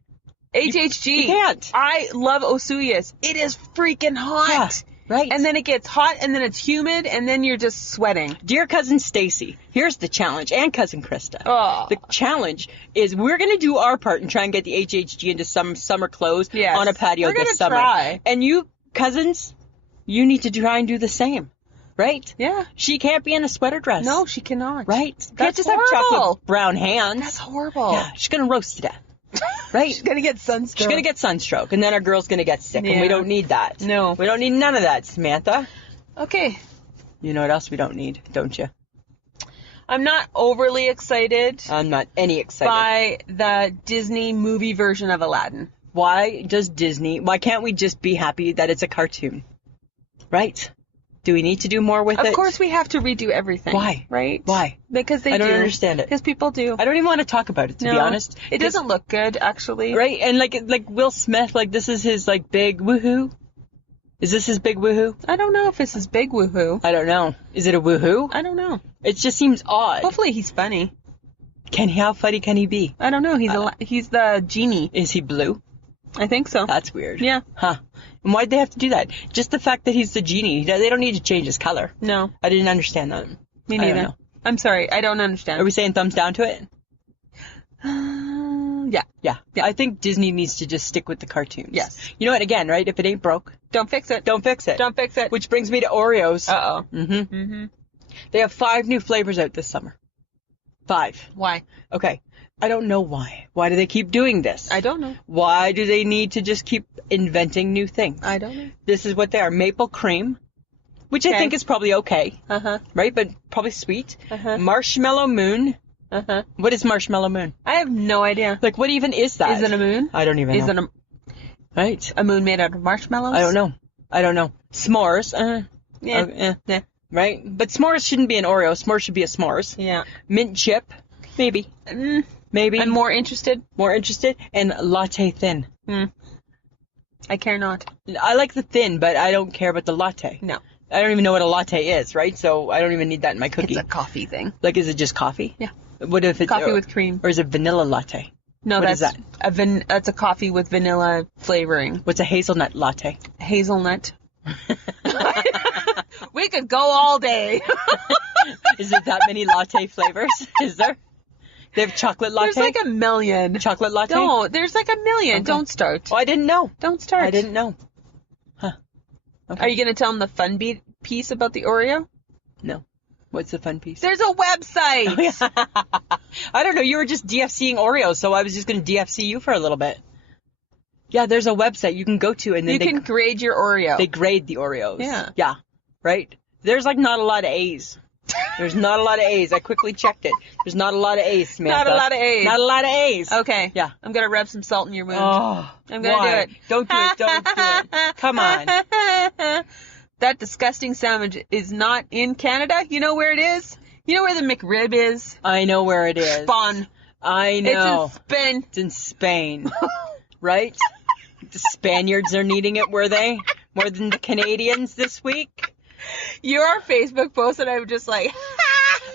HHG. You can't. I love Osuyas. It is freaking hot. Yeah. Right. And then it gets hot, and then it's humid, and then you're just sweating. Dear Cousin Stacy, here's the challenge, and Cousin Krista. Oh. The challenge is we're going to do our part and try and get the HHG into some summer clothes on a patio this summer. Try. And you, cousins, you need to try and do the same. Right? Yeah. She can't be in a sweater dress. No, she cannot. Right? That's can't just horrible. have chocolate brown hands. That's horrible. Yeah, she's going to roast to death. Right? She's going to get sunstroke. She's going to get sunstroke, and then our girl's going to get sick, and we don't need that. No. We don't need none of that, Samantha. Okay. You know what else we don't need, don't you? I'm not overly excited. I'm not any excited. By the Disney movie version of Aladdin. Why can't we just be happy that it's a cartoon? Right? Do we need to do more with it? Of course we have to redo everything. Why? Right? Why? Because they I don't understand it. Because people do. I don't even want to talk about it, to be honest. It doesn't look good, actually. Right? And like Will Smith, like this is his like big woohoo. Is this his big woohoo? I don't know if this is big woohoo. I don't know. Is it a woohoo? I don't know. It just seems odd. Hopefully he's funny. How funny can he be? I don't know. He's the genie. Is he blue? I think so. That's weird. Yeah. Huh. And why'd they have to do that? Just the fact that he's the genie. They don't need to change his color. No. I didn't understand that. Me I don't neither. know. I'm sorry. I don't understand. Are we saying thumbs down to it? Yeah. Yeah. I think Disney needs to just stick with the cartoons. Yes. You know what? Again, right? If it ain't broke, Don't fix it. don't fix it. Don't fix it. Which brings me to Oreos. Uh-oh. Mm-hmm. Mm-hmm. They have 5 new flavors out this summer. 5. Why? Okay. I don't know why. Why do they keep doing this? I don't know. Why do they need to just keep inventing new things? I don't know. This is what they are. Maple cream, which Okay. I think is probably okay, Uh-huh. right? But probably sweet. Uh-huh. Marshmallow moon. Uh-huh. What is marshmallow moon? I have no idea. Like, what even is that? Is it a moon? I don't even know. Is it Right. a moon made out of marshmallows? I don't know. S'mores. Yeah. Yeah. Right? But s'mores shouldn't be an Oreo. S'mores should be a s'mores. Yeah. Mint chip. Maybe. Maybe. I'm more interested. More interested. And latte thin. I care not. I like the thin, but I don't care about the latte. No. I don't even know what a latte is, right? So I don't even need that in my cookie. It's a coffee thing. Like, is it just coffee? Yeah. What if it's Coffee with cream. Or is it vanilla latte? No, What that's is that? That's a coffee with vanilla flavoring. What's a hazelnut latte? Hazelnut. We could go all day. Is there that many latte flavors? Is there? They have chocolate latte? There's like a million. Chocolate latte? Don't. There's like a million. Okay. Don't start. Oh, I didn't know. Don't start. I didn't know. Huh. Okay. Are you going to tell them the fun piece about the Oreo? No. What's the fun piece? There's a website. I don't know. You were just DFCing Oreos, so I was just going to DFC you for a little bit. Yeah, there's a website you can go to, and then You can grade your Oreo. they grade the Oreos. Yeah. Yeah. Right? There's like not a lot of A's. There's not a lot of A's. I quickly checked it. There's not a lot of A's, Samantha. Not a lot of A's. Not a lot of A's. Okay. Yeah. I'm going to rub some salt in your wound. Oh, I'm going to do it. Don't do it. Don't do it. Come on. That disgusting sandwich is not in Canada. You know where it is? You know where the McRib is? I know where it is. Spawn. I know. It's in Spain. It's in Spain. Right? The Spaniards are needing it, were they? More than the Canadians this week? Your Facebook post, and I'm just like...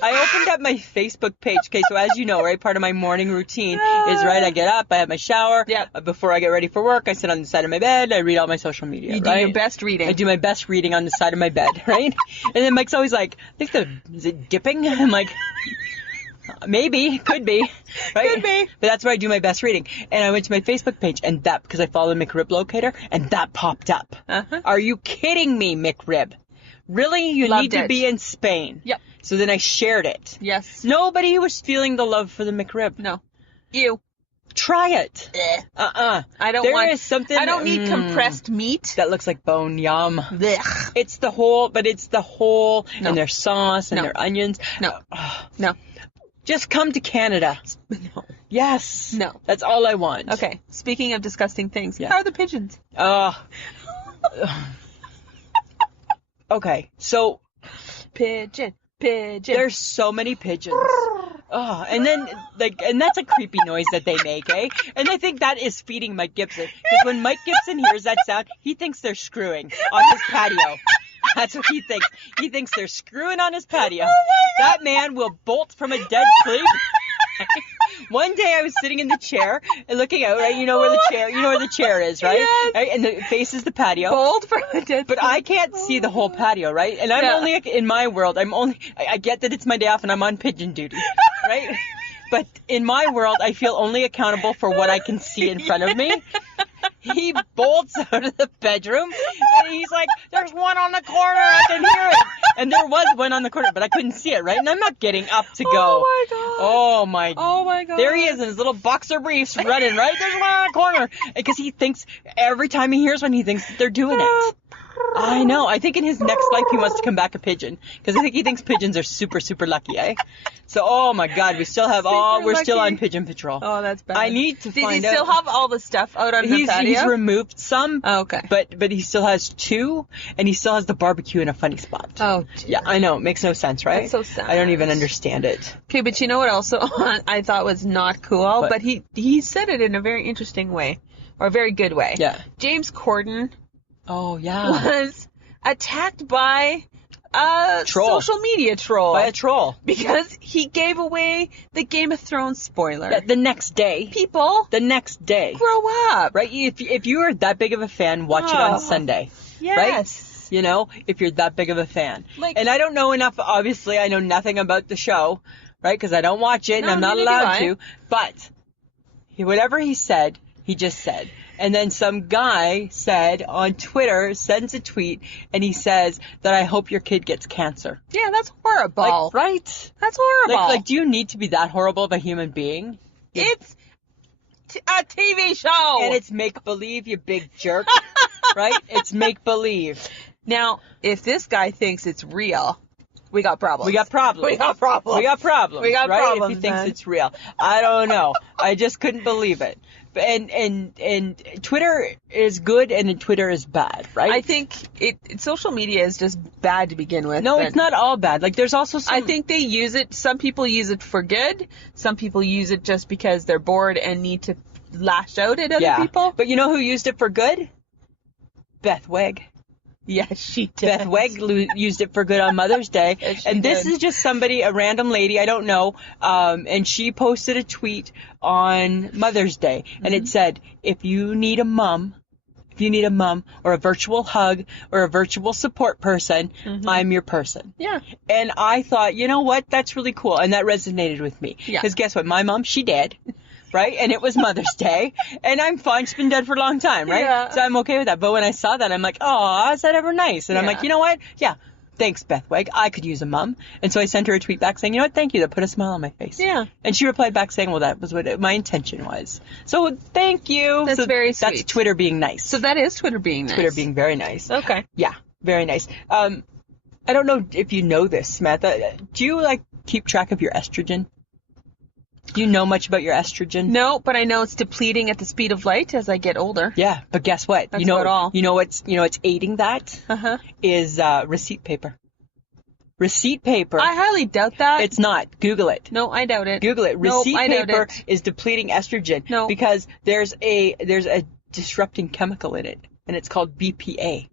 I opened up my Facebook page. Okay, so as you know, right, part of my morning routine is, right, I get up, I have my shower. Yep. Before I get ready for work, I sit on the side of my bed, I read all my social media, You right? do your best reading. I do my best reading on the side of my bed, right? And then Mike's always like, is it dipping? I'm like, maybe, could be, right? Could be. But that's where I do my best reading. And I went to my Facebook page, and that, because I follow the McRib locator, and that popped up. Uh-huh. Are you kidding me, McRib? Really? You Loved need to it. be in Spain. Yep. So then I shared it. Yes. Nobody was feeling the love for the McRib. No. You. Try it. I don't There want... is something... I don't need compressed meat. that looks like bone. Yum. Blech. It's the whole, No. and their sauce and No. their onions. No. Oh, No. just come to Canada. No. Yes. No. That's all I want. Okay. Speaking of disgusting things, Yeah. how are the pigeons? Okay. So Pigeon. there's so many pigeons. Oh, and then, and that's a creepy noise that they make, eh? And I think that is feeding Mike Gibson. Because when Mike Gibson hears that sound, he thinks they're screwing on his patio. That's what he thinks. He thinks they're screwing on his patio. That man will bolt from a dead sleep. One day I was sitting in the chair and looking out, right? You know where the chair is, right? Yes. Right? And it faces the patio. Bold from a dead But I can't see the whole patio, right? And I'm only, in my world, I get that it's my day off and I'm on pigeon duty, right? But in my world, I feel only accountable for what I can see in front of me. He bolts out of the bedroom and he's like, there's one on the corner, I can hear it. And there was one on the corner, but I couldn't see it, right? And I'm not getting up to go. Oh my god. Oh my God. There he is in his little boxer briefs running, right? There's one on the corner. Because he thinks, every time he hears one, he thinks that they're doing it. I know. I think in his next life he wants to come back a pigeon. Because I think he thinks pigeons are super, super lucky, eh? So, oh my god, we still have we're still on pigeon patrol. Oh, that's bad. I need to find out. Does he still have all the stuff out on the patio? He's removed some. Oh, okay. But he still has 2, and he still has the barbecue in a funny spot. Oh, dear. Yeah, I know. It makes no sense, right? That's so sad. I don't even understand it. Okay, but you know what also I thought was not cool? What? But he said it in a very interesting way. Or a very good way. Yeah. James Corden Oh, yeah. was attacked by social media troll. By a troll. Because he gave away the Game of Thrones spoiler. Yeah, the next day. People. The next day. Grow up. Right? If you are that big of a fan, watch it on Sunday. Yes. Right? You know, if you're that big of a fan. And I don't know enough, obviously, I know nothing about the show, right? Because I don't watch it and I'm not allowed to. But whatever he said, he just said. And then some guy said on Twitter, sends a tweet, and he says that I hope your kid gets cancer. Yeah, that's horrible. Like, right? That's horrible. Like, do you need to be that horrible of a human being? It's a TV show. And it's make-believe, you big jerk. Right? It's make-believe. Now, if this guy thinks it's real, we got problems. We got problems. We got problems. We got problems. We got right? problems, If he thinks man. it's real. I don't know. I just couldn't believe it. And Twitter is good and Twitter is bad, right? I think social media is just bad to begin with. No, it's not all bad. Like, there's also some... I think they use it, some people use it for good. Some people use it just because they're bored and need to lash out at other people. But you know who used it for good? Beth Weg. Yes, she did. Beth Weg used it for good on Mother's Day. Yes, she and this did. is just somebody, a random lady, I don't know, and she posted a tweet on Mother's Day, and it said, if you need a mom or a virtual hug or a virtual support person, I'm your person. Yeah. And I thought, you know what, that's really cool, and that resonated with me. Yeah. Because guess what, my mom, she dead. Right? And it was Mother's Day. And I'm fine. She's been dead for a long time, right? Yeah. So I'm okay with that. But when I saw that, I'm like, oh, is that ever nice? And I'm like, you know what? Yeah. Thanks, Beth Weg. I could use a mom. And so I sent her a tweet back saying, you know what? Thank you. That put a smile on my face. Yeah. And she replied back saying, well, that was what my intention was. So thank you. That's very sweet. That's Twitter being nice. So that is Twitter being nice. Twitter being very nice. Okay. Yeah. Very nice. I don't know if you know this, Samantha. Do you, keep track of your estrogen? Do you know much about your estrogen? No, but I know it's depleting at the speed of light as I get older. Yeah, but guess what? That's about all. You know what's aiding that? Is receipt paper. Receipt paper. I highly doubt that. It's not. Google it. No, I doubt it. Google it. Nope, Receipt I doubt paper it. is depleting estrogen. No. Because there's a disrupting chemical in it, and it's called BPA.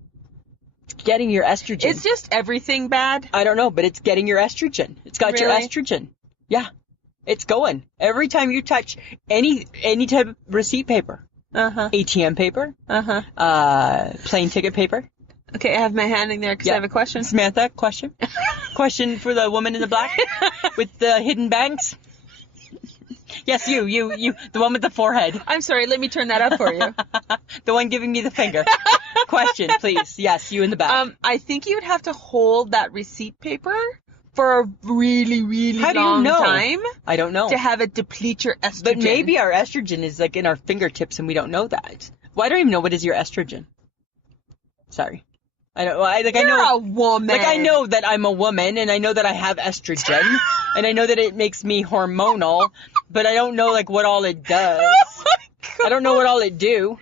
It's getting your estrogen. Is just everything bad? I don't know, but it's getting your estrogen. It's got your Really? estrogen. Yeah. It's going. Every time you touch any type of receipt paper, ATM paper, plane ticket paper. Okay, I have my hand in there because I have a question. Samantha, question? Question for the woman in the black with the hidden bangs? Yes, you, the one with the forehead. I'm sorry, let me turn that up for you. The one giving me the finger. Question, please. Yes, you in the back. I think you would have to hold that receipt paper for a really, really How do you long know? time I don't know. to have it deplete your estrogen. But maybe our estrogen is in our fingertips and we don't know that. Well, I don't even know what is your estrogen. Sorry. I don't. I know. You're a woman. I know that I'm a woman, and I know that I have estrogen, and I know that it makes me hormonal, but I don't know what all it does. Oh my God. I don't know what all it do.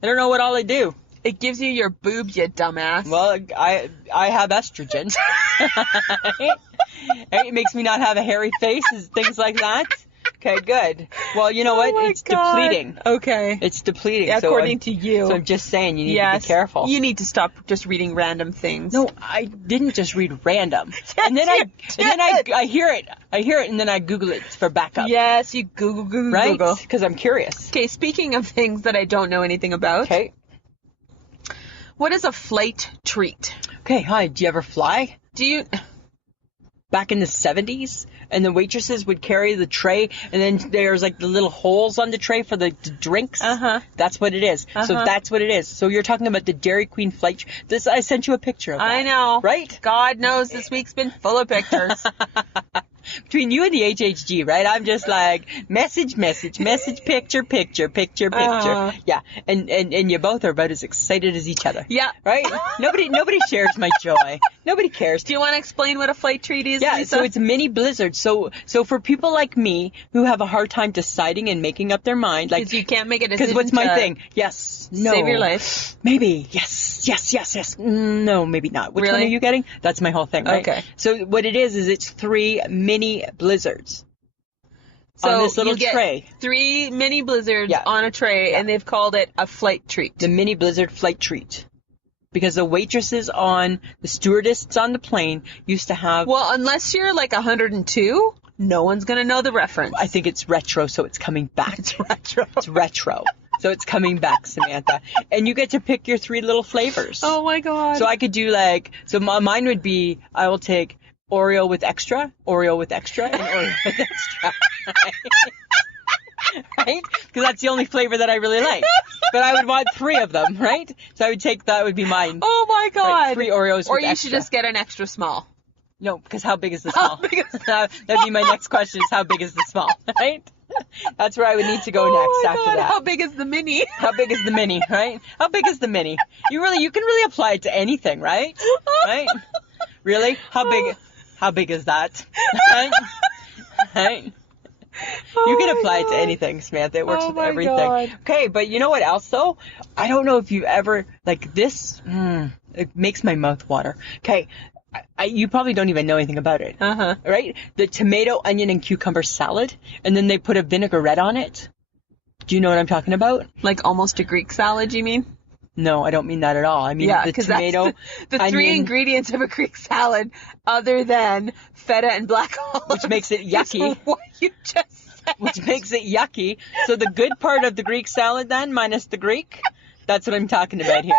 I don't know what all it do. It gives you your boobs, you dumbass. Well, I have estrogen. It makes me not have a hairy face, things like that. Okay, good. Well, you know what? It's depleting. Okay. It's depleting. Yeah, according to you. So I'm just saying you need to be careful. You need to stop just reading random things. No, I didn't just read random. And then I hear it. I hear it and then I Google it for backup. Yes, you Google. Right? Because I'm curious. Okay, speaking of things that I don't know anything about. Okay. What is a flight treat? Okay, hi. Do you ever fly? Do you... Back in the 70s, and the waitresses would carry the tray, and then there's the little holes on the tray for the drinks. That's what it is. So that's what it is. So you're talking about the Dairy Queen flight. I sent you a picture of that. I know. Right? God knows this week's been full of pictures. Between you and the HHG, right? I'm just message, picture. Yeah. And you both are about as excited as each other. Yeah. Right? Nobody shares my joy. Nobody cares. Do you want to explain what a flight treat is, Yeah, Lisa? so it's mini blizzards. So for people like me who have a hard time deciding and making up their mind, because you can't make a decision. Because what's my thing? Yes, no. Save your life. Maybe. Yes. No, maybe not. Which one are you getting? That's my whole thing, right? Okay. So what it is it's 3 mini blizzards So on this little you get tray. 3 mini blizzards on a tray, and they've called it a flight treat. The mini blizzard flight treat. Because the waitresses the stewardess on the plane used to have... Well, unless you're like 102, no one's going to know the reference. I think it's retro, so it's coming back. It's retro. It's retro. So it's coming back, Samantha. And you get to pick your 3 little flavors. Oh my God. So I could do mine would be, I will take Oreo with extra, and Oreo with extra. Right? Because that's the only flavor that I really like. But I would want 3 of them, right? So I would take, that would be mine. Oh my God. Right, 3 Oreos with extra. Or you should just get an extra small. No, because how big is the small? That'd be my next question is how big is the small, right? That's where I would need to go next after that. How big is the mini? How big is the mini, right? How big is the mini? You can really apply it to anything, right? Right? Really? How big is that? Right? Right? You can apply it to anything, Samantha. It works with everything. God. Okay, but you know what else, though? I don't know if you've ever, this, it makes my mouth water. Okay, you probably don't even know anything about it. Uh-huh. Right? The tomato, onion, and cucumber salad, and then they put a vinaigrette on it. Do you know what I'm talking about? Like almost a Greek salad, you mean? No, I don't mean that at all. I mean the tomato, that's the 3 ingredients of a Greek salad other than feta and black olives. Which makes it yucky. What you just said. Which makes it yucky. So the good part of the Greek salad then, minus the Greek, that's what I'm talking about here.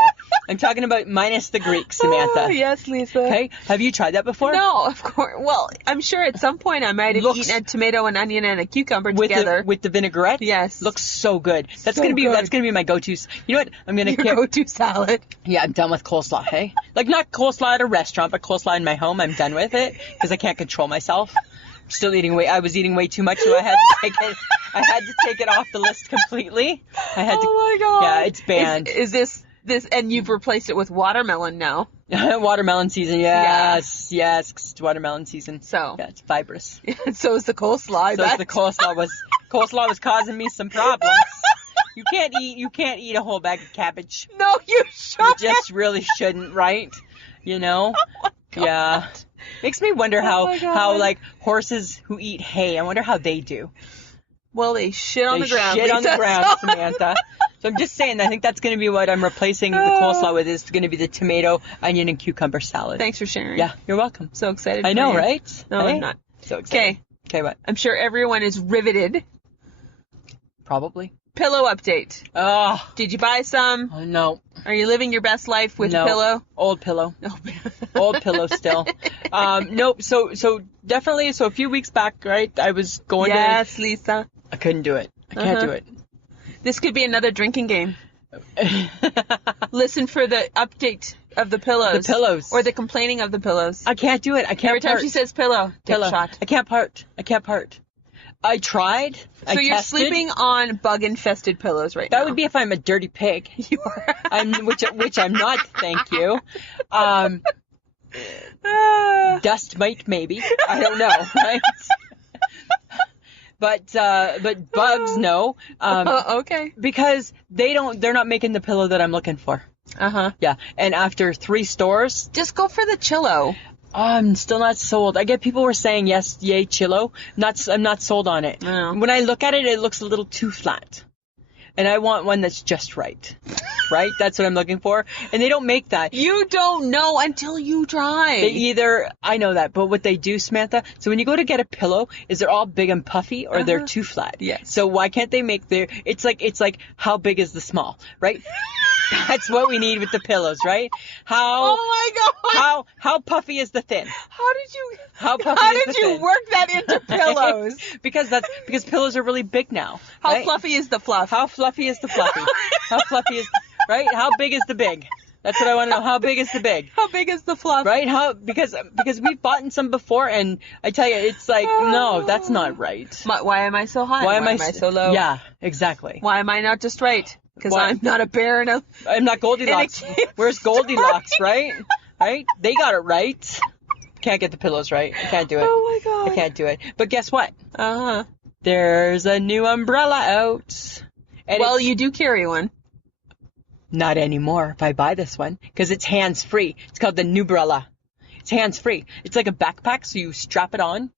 I'm talking about minus the Greek, Samantha. Oh, yes, Lisa. Okay, have you tried that before? No, of course. Well, I'm sure at some point I might have eaten a tomato, an onion, and a cucumber together. With the vinaigrette? Yes. Looks so good. That's So gonna be good. my go-to. You know what? I'm gonna Your go-to salad. Yeah, I'm done with coleslaw, hey? Like not coleslaw at a restaurant, but coleslaw in my home. I'm done with it because I can't control myself. I'm still eating I was eating way too much, so I had to take it off the list completely. Oh my God. Yeah, it's banned. Is this and you've replaced it with watermelon now? Watermelon season, yes, 'cause it's watermelon season. So yeah, it's fibrous. So is the coleslaw. The coleslaw was causing me some problems. You can't eat a whole bag of cabbage. No, you shouldn't. You just really shouldn't, right? You know? Oh my God. Yeah. Makes me wonder my God. how like horses who eat hay, I wonder how they do. Well, they shit on the ground. Shit on the Lisa. ground, Samantha. So I'm just saying, I think that's going to be what I'm replacing the coleslaw with, is going to be the tomato, onion, and cucumber salad. Thanks for sharing. Yeah, you're welcome. So excited. I know, for you. right? No, Hey? I'm not. So excited. Okay. Okay, what? I'm sure everyone is riveted. Probably. Pillow update. Oh, Did you buy some? no. Are you living your best life with No. a pillow? Old pillow. No. Old pillow still. Nope. So definitely. So a few weeks back, right? I was going Yes, Lisa. I couldn't do it. I can't do it. This could be another drinking game. Listen for the update of the pillows. The pillows. Or the complaining of the pillows. I can't do it. I can't. Every time she says pillow, take a shot. I can't part. I tried. So you're sleeping on bug-infested pillows right now. That would be if I'm a dirty pig. You are. which I'm not. Thank you. Dust mite maybe. I don't know. Right? But bugs no. Okay. Because they're not making the pillow that I'm looking for. Uh-huh. Yeah. And after 3 stores, Just go for the Chillo. I'm still not sold. I get people were saying yes, yay, Chillo. I'm not sold on it. No. When I look at it, it looks a little too flat. And I want one that's just right. Right? That's what I'm looking for. And they don't make that. You don't know until you try. I know that, but what they do, Samantha, so when you go to get a pillow, is they're all big and puffy or they're too flat? Yes. So why can't they make it's like how big is the small, right? That's what we need with the pillows, right? Oh my God. How puffy is the thin? How did you work that into pillows? because pillows are really big now. How right? fluffy is the fluff? How fluffy is the fluffy? How fluffy is right? How big is the big? That's what I want to know. How big is the big? How big is the fluff? Right? Because we've bought some before, and I tell you, it's like no, that's not right. Why am I so high? Why am I so low? Yeah, exactly. Why am I not just right? Because I'm not a bear and I'm not Goldilocks. Where's Goldilocks, right? Right? They got it right. Can't get the pillows right. I can't do it. Oh my God. I can't do it. But guess what? Uh-huh. There's a new umbrella out. And well, you do carry one. Not anymore if I buy this one. Because it's hands-free. It's called the Numbrella. It's hands-free. It's like a backpack, so you strap it on.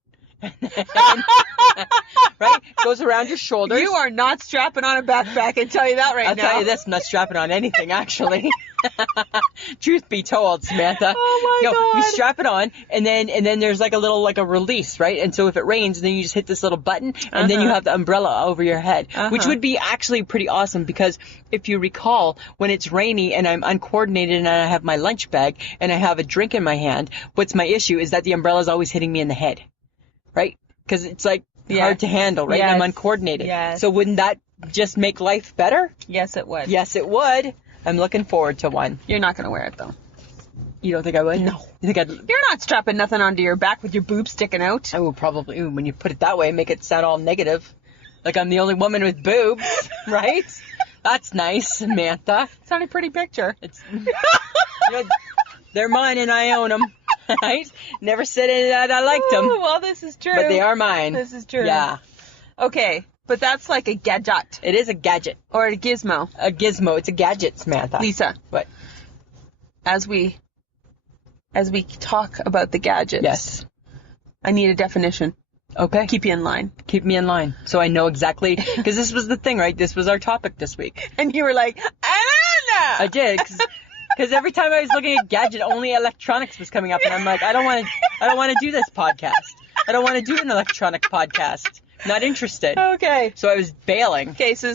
Right? Goes around your shoulders. You are not strapping on a backpack, I tell you that right now. I'll tell you this, I'm not strapping on anything, actually. Truth be told, Samantha. Oh my You God. strap it on, and then there's like a release, right? And so if it rains, then you just hit this little button, and then you have the umbrella over your head, which would be actually pretty awesome, because if you recall, when it's rainy and I'm uncoordinated and I have my lunch bag and I have a drink in my hand, what's my issue is that the umbrella is always hitting me in the head, right? Because it's like hard to handle, right? Yes. I'm uncoordinated. Yes. So wouldn't that just make life better? Yes, it would. Yes, it would. I'm looking forward to one. You're not going to wear it, though. You don't think I would? No. You think I'd... You're not strapping nothing onto your back with your boobs sticking out. I will probably, when you put it that way, make it sound all negative. Like I'm the only woman with boobs, right? That's nice, Samantha. It's not a pretty picture. It's, they're mine and I own them, right? Never said that I liked them. Oh, well, this is true. But they are mine. This is true. Yeah. Okay, but that's like a gadget. It is a gadget. Or a gizmo. A gizmo. It's a gadget, Samantha. Lisa. What? As we talk about the gadgets. Yes. I need a definition. Okay. Keep you in line. Keep me in line so I know exactly, because this was the thing, right? This was our topic this week. And you were like, I don't know. I did, because every time I was looking at gadget, only electronics was coming up, and I'm like, I don't want to do this podcast. I don't want to do an electronic podcast. Not interested. Okay. So I was bailing. Okay, so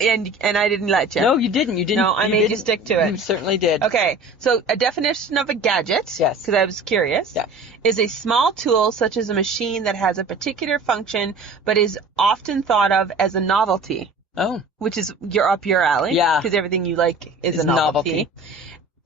and I didn't let you. No, you didn't. You didn't. No, I made you stick to it. You certainly did. Okay, so a definition of a gadget, Yes. because I was curious, is a small tool such as a machine that has a particular function but is often thought of as a novelty. Oh. Which is up your alley. Yeah. Because everything you like is a novelty. novelty.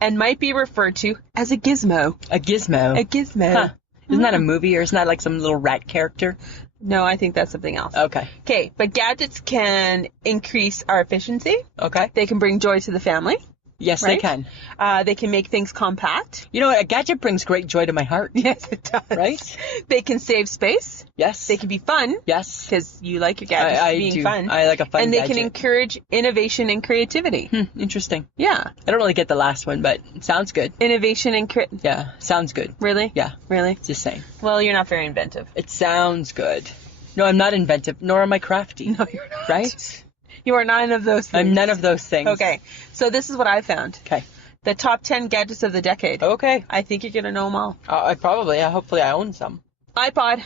And might be referred to as a gizmo. A gizmo. A gizmo. Huh. Isn't that a movie, or isn't that like some little rat character? No, I think that's something else. Okay. Okay, but gadgets can increase our efficiency. Okay. They can bring joy to the family. Yes, Right? they can. They can make things compact. You know what? A gadget brings great joy to my heart. Yes, it does. Right? They can save space. Yes. They can be fun. Yes. Because you like your gadgets I being do. fun. I like a fun And they gadget. can encourage innovation and creativity. Interesting. Yeah. I don't really get the last one, but it sounds good. Innovation and Yeah, sounds good. Really? Yeah, Really? just saying. Well, you're not very inventive. It sounds good. No, I'm not inventive, nor am I crafty. No, you're not. Right? You are none of those things. I'm none of those things. Okay. So this is what I found. Okay. The top 10 gadgets of the decade. Okay. I think you're going to know them all. Hopefully I own some. iPod.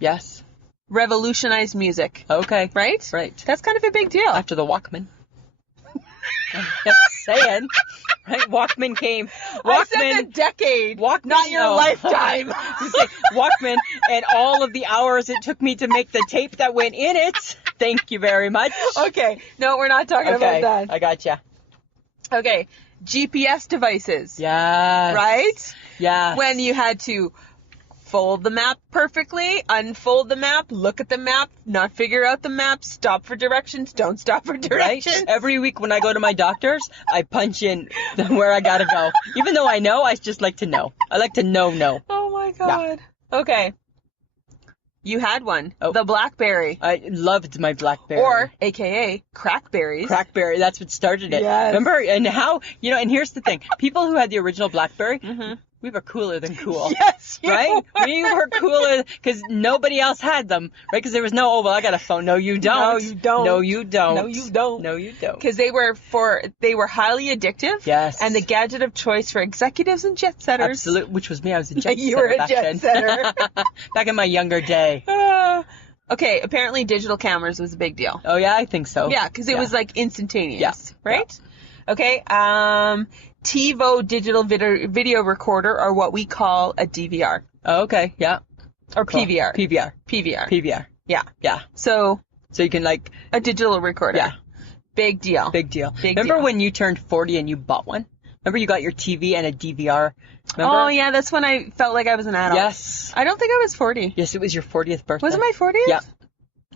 Yes. Revolutionized music. Okay. Right? Right. That's kind of a big deal. After the Walkman. I'm just saying. Right? Walkman came. I said the decade, not your lifetime. You say Walkman and all of the hours it took me to make the tape that went in it. Thank you very much. Okay. No, we're not talking about that. I gotcha. Okay. GPS devices. Yeah. Right? Yeah. When you had to fold the map perfectly, unfold the map, look at the map, not figure out the map, stop for directions, don't stop for directions. Right? Every week when I go to my doctor's, I punch in where I gotta go. Even though I know, I just like to know. I like to know. Oh my God. Yeah. Okay. You had one. Oh. The BlackBerry. I loved my BlackBerry. Or, AKA, Crackberries. Crackberry, that's what started it. Yes. Remember? And how, and here's the thing. People who had the original BlackBerry, we were cooler than cool. Yes, you right? were. We were cooler because nobody else had them, right? Because there was no, I got a phone. No, you don't. No, you don't. No, you don't. No, you don't. No, you don't. Because they were highly addictive. Yes. And the gadget of choice for executives and jet setters. Absolutely. Which was me. I was a jet setter. You were a back jet then. setter. Back in my younger day. Okay, apparently digital cameras was a big deal. Oh, yeah, I think so. Yeah, because it was like instantaneous. Yeah. Right? Yeah. Okay, TiVo digital video recorder, or what we call a DVR. Oh, okay, yeah. Or Cool. PVR. PVR. Yeah. Yeah. So you can a digital recorder. Yeah. Big deal. Remember when you turned 40 and you bought one? Remember you got your TV and a DVR? Remember? Oh, yeah, that's when I felt like I was an adult. Yes. I don't think I was 40. Yes, it was your 40th birthday. Was it my 40th? Yeah.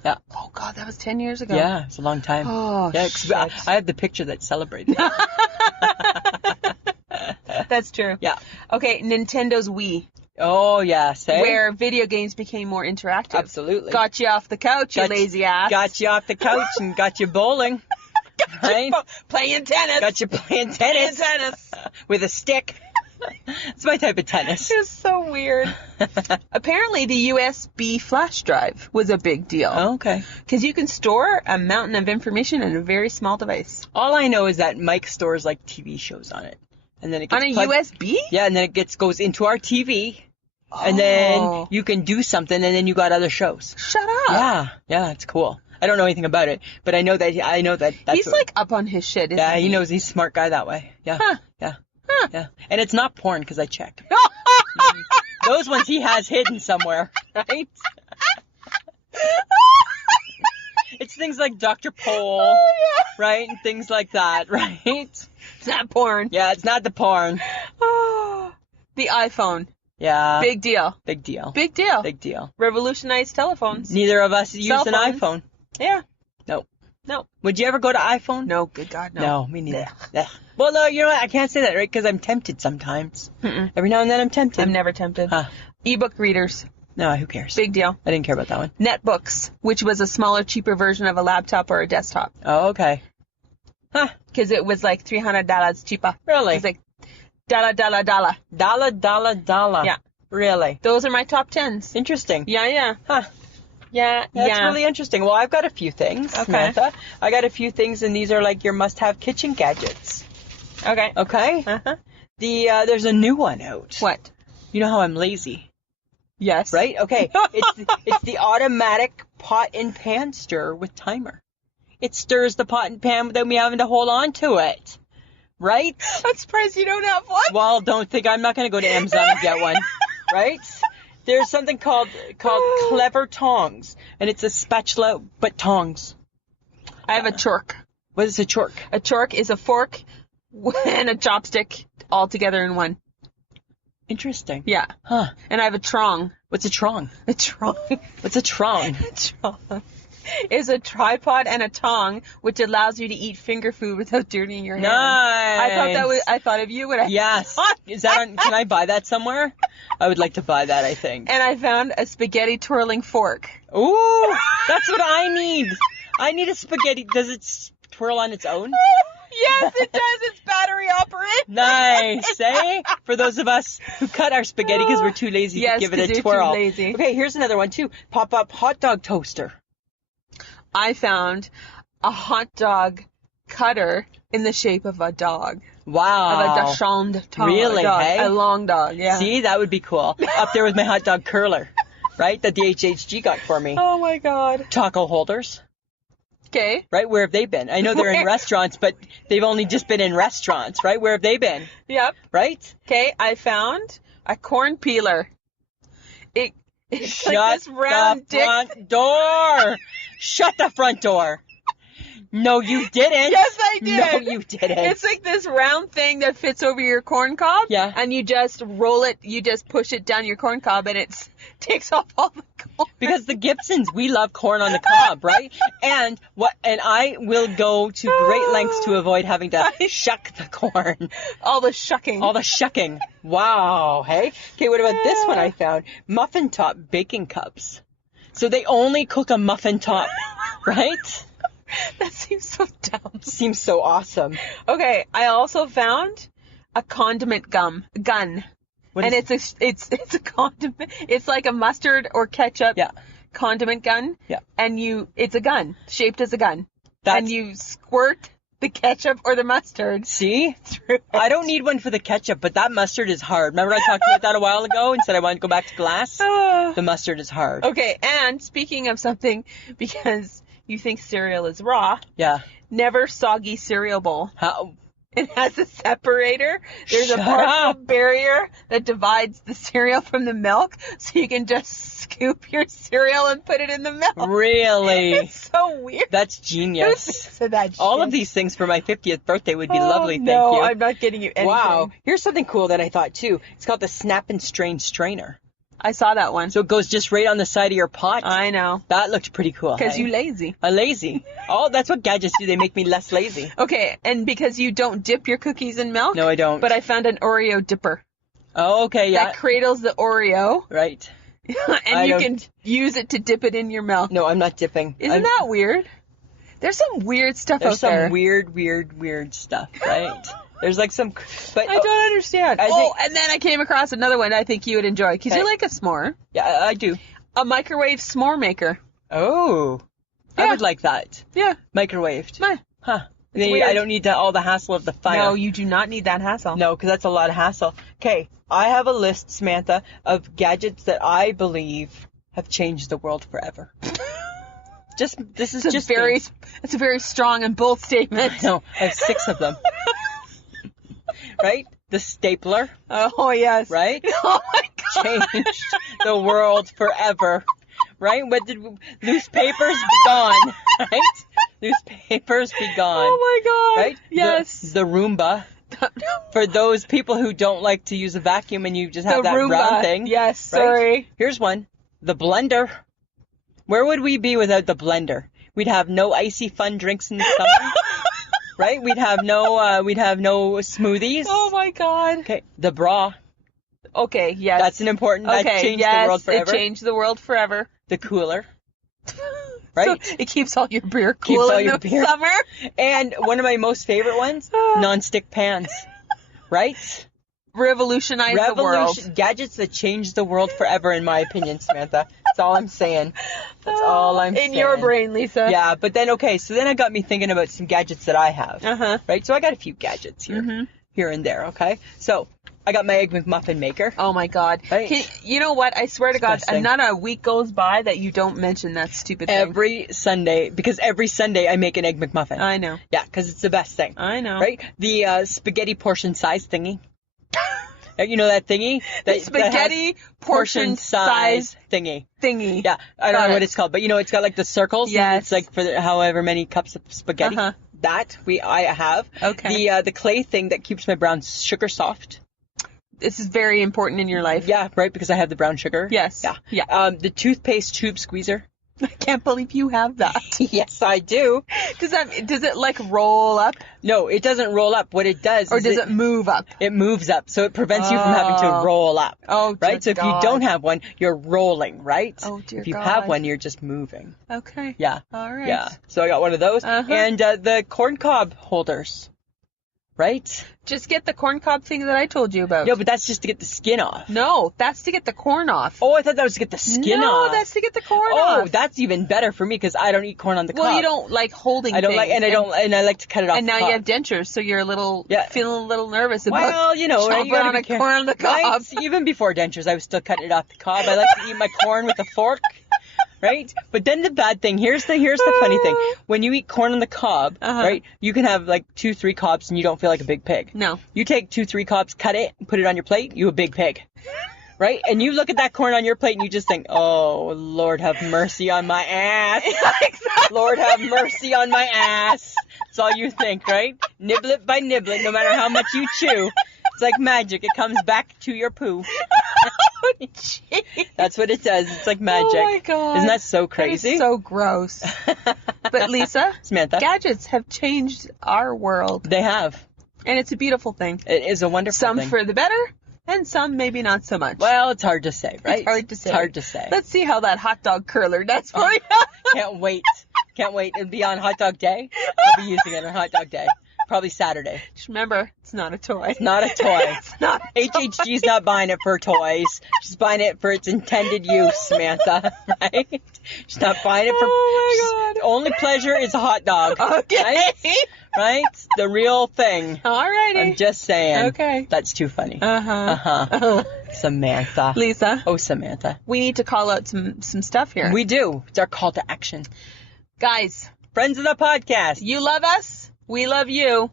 Yeah. Oh, God, that was 10 years ago. Yeah, it's a long time. Oh, yeah, shit. I have the picture that celebrated it. That's true. Yeah. Okay, Nintendo's Wii. Oh, yeah. Where video games became more interactive. Absolutely. Got you off the couch, you lazy ass. Got you off the couch and got you bowling. Right? Playing tennis. Got you playing tennis. With a stick. It's my type of tennis. It's so weird. Apparently, the USB flash drive was a big deal. Oh, okay. Because you can store a mountain of information in a very small device. All I know is that Mike stores like TV shows on it, and then it gets On a plugged- USB? Yeah, and then it goes into our TV, and then you can do something, and then you got other shows. Shut up. Yeah, it's cool. I don't know anything about it, but I know that that's He's like up on his shit, isn't yeah, he? he knows he's a smart guy that way. Yeah. Huh. Yeah. Huh. Yeah. And it's not porn because I checked. Those ones he has hidden somewhere, right? It's things like Dr. Pole, right? And things like that, right? It's not porn. Yeah, it's not the porn. The iPhone. Yeah. Big deal. Big deal. Big deal. Big deal. Revolutionized telephones. Neither of us used an phones. iPhone. Yeah. Nope. No. Would you ever go to iPhone? No, good God, no. No, me neither. Ugh. Well, no, you know what? I can't say that, right? Because I'm tempted sometimes. Mm-mm. Every now and then I'm tempted. I'm never tempted. Huh. Ebook readers. No, who cares? Big deal. I didn't care about that one. Netbooks, which was a smaller, cheaper version of a laptop or a desktop. Oh, okay. Huh. Because it was like $300 cheaper. Really? It was like $. Dollar. Yeah. Really? Those are my top 10s. Interesting. Yeah. Huh. Yeah, That's really interesting. Well, I've got a few things, Okay. Samantha. I got a few things, and these are like your must-have kitchen gadgets. Okay. Okay? Uh-huh. There's a new one out. What? You know how I'm lazy, Yes. right? Okay. It's the automatic pot and pan stir with timer. It stirs the pot and pan without me having to hold on to it. Right? I'm surprised you don't have one. Well, don't think I'm not going to go to Amazon and get one. Right? There's something called Clever Tongs, and it's a spatula but tongs. I have a chork. What is a chork? A chork is a fork and a chopstick all together in one. Interesting. Yeah. Huh. And I have a trong. What's a trong? A trong. What's a trong? A trong is a tripod and a tong, which allows you to eat finger food without dirtying your hands. Nice. I thought of you when I. Yes. Is that on? Can I buy that somewhere? I would like to buy that, I think. And I found a spaghetti twirling fork. Ooh, that's what I need. I need a spaghetti. Does it twirl on its own? Yes, it does. It's battery operated. Nice, eh? For those of us who cut our spaghetti because we're too lazy Yes, to give 'cause it a you're twirl. too lazy. Okay, here's another one too. Pop-up hot dog toaster. I found a hot dog cutter in the shape of a dog. Wow. Of a dachshund dog. Really, dog. hey? A long dog, yeah. See, that would be cool. Up there with my hot dog curler, right? That the HHG got for me. Oh my God. Taco holders, Okay. right? Where have they been? I know they're in Where? restaurants, but they've only just been in restaurants, right? Where have they been? Yep. Right? Okay, I found a corn peeler. It's Shut like this round the dick. front door. Shut the front door. No, you didn't. Yes, I did. No, you didn't. It's like this round thing that fits over your corn cob. Yeah. And you just roll it, you just push it down your corn cob and it takes off all the corn. Because the Gibsons, we love corn on the cob, right? And I will go to great lengths to avoid having to shuck the corn. All the shucking. All the shucking. Wow. Hey. Okay, what about this one I found? Muffin top baking cups. So they only cook a muffin top, right? That seems so dumb. Seems so awesome. Okay, I also found a condiment gun. What And is it's a condiment. It's like a mustard or ketchup Yeah. condiment gun. Yeah. And it's a gun, shaped as a gun. That's- And you squirt the ketchup or the mustard See? through it. I don't need one for the ketchup, but that mustard is hard. Remember I talked about that a while ago and said I wanted to go back to glass? The mustard is hard. Okay, and speaking of something, because you think cereal is raw, Yeah. never soggy cereal bowl. How? It has a separator. There's Shut a partial up. barrier that divides the cereal from the milk, so you can just scoop your cereal and put it in the milk. Really? It's so weird. That's genius. So that All shit. of these things for my 50th birthday would be Oh, lovely, thank no, you. I'm not getting you anything. Wow. Here's something cool that I thought too. It's called the Snap and Strain Strainer. I saw that one. So it goes just right on the side of your pot. I know. That looked pretty cool. Because hey? you lazy. I'm lazy. Oh, that's what gadgets do. They make me less lazy. Okay, and because you don't dip your cookies in milk. No, I don't. But I found an Oreo dipper. Oh, okay, yeah. That cradles the Oreo. Right. And I you don't- can use it to dip it in your milk. No, I'm not dipping. Isn't that weird? There's some weird stuff There's out there. some weird stuff, right? There's like some, but I don't understand. And then I came across another one I think you would enjoy, because you like a s'more. Yeah, I do. A microwave s'more maker. Oh. Yeah. I would like that. Yeah. Microwaved. Huh. I don't need all the hassle of the fire. No, you do not need that hassle. No, because that's a lot of hassle. Okay, I have a list, Samantha, of gadgets that I believe have changed the world forever. It's a very strong and bold statement. No, I have 6 of them. Right? The stapler. Oh, yes. Right? Oh, my God. Changed the world forever. Right? Newspapers be gone. Right? Newspapers be gone. Oh, my God. Right? Yes. The Roomba. For those people who don't like to use a vacuum and you just have that Roomba. round thing. Yes, right? sorry. Here's one. The blender. Where would we be without the blender? We'd have no icy fun drinks in the summer. Right? We'd have no smoothies. Oh my God. Okay. The bra. Okay, yes. That's an important, that changed the world forever. It changed the world forever. The cooler. Right? So it keeps all your beer cool in the summer. And one of my most favorite ones, non-stick pans. Right? Revolutionize the world. Gadgets that changed the world forever, in my opinion, Samantha. That's all I'm saying. That's all I'm saying. In your brain, Lisa. Yeah, but then, so then it got me thinking about some gadgets that I have. Uh-huh. Right? So I got a few gadgets here and there, okay? So I got my Egg McMuffin maker. Oh, my God. Right? You know what? I swear to God, not a week goes by that you don't mention that stupid thing. Every Sunday, because every Sunday I make an Egg McMuffin. I know. Yeah, because it's the best thing. I know. Right? The spaghetti portion size thingy. You know that thingy? The spaghetti portion size thingy. Yeah, I don't know what it's called, but it's got like the circles. Yes. It's like for however many cups of spaghetti. Uh-huh. That I have. Okay. The clay thing that keeps my brown sugar soft. This is very important in your life. Yeah, right, because I have the brown sugar. Yes. Yeah. The toothpaste tube squeezer. I can't believe you have that. Yes, I do. Does it like roll up? No, it doesn't roll up. What it does does it move up? It moves up, so it prevents you from having to roll up. Oh, dear right? So if you don't have one, you're rolling, right? Oh, dear If you God. have one, you're just moving. Okay. Yeah. All right. Yeah. So I got one of those. Uh-huh. And the corn cob holders. Right? Just get the corn cob thing that I told you about. No, but that's just to get the skin off. No, that's to get the corn off. Oh, I thought that was to get the skin off. No, that's to get the corn off. Oh, that's even better for me because I don't eat corn on the cob. Well, you don't like holding I don't things. like, and I like to cut it off. And the now cob. you have dentures, so you're feeling a little nervous about. Well, right, you gotta be corn on the cob. Right? Even before dentures, I was still cutting it off the cob. I like to eat my corn with a fork. Right? But then the bad thing, here's the funny thing. When you eat corn on the cob, right, you can have like 2-3 cobs and you don't feel like a big pig. No. You take 2-3 cobs, cut it, put it on your plate, you a big pig. Right? And you look at that corn on your plate and you just think, oh, Lord have mercy on my ass. Exactly. Lord have mercy on my ass. That's all you think, right? Niblet by niblet, no matter how much you chew. It's like magic. It comes back to your poo. That's what it does. It's like magic. Oh, my God. Isn't that so crazy? That is so gross. But, Lisa, Samantha, gadgets have changed our world. They have. And it's a beautiful thing. It is a wonderful thing. Some for the better, and some maybe not so much. Well, it's hard to say, right? It's hard to say. It's hard to say. Let's see how that hotdog curler does for you. Can't wait. Can't wait. It'll be on Hot Dog Day. I'll be using it on Hot Dog Day. Probably Saturday. Just remember, it's not a toy. It's not a toy. It's not a toy. HHG's not buying it for toys. She's buying it for its intended use, Samantha. Right? She's not buying it for... Oh, my God. Only pleasure is a hot dog. Okay. Right? The real thing. Alrighty. I'm just saying. Okay. That's too funny. Uh-huh. Samantha. Lisa. Oh, Samantha. We need to call out some stuff here. We do. It's our call to action. Guys. Friends of the podcast. You love us. We love you.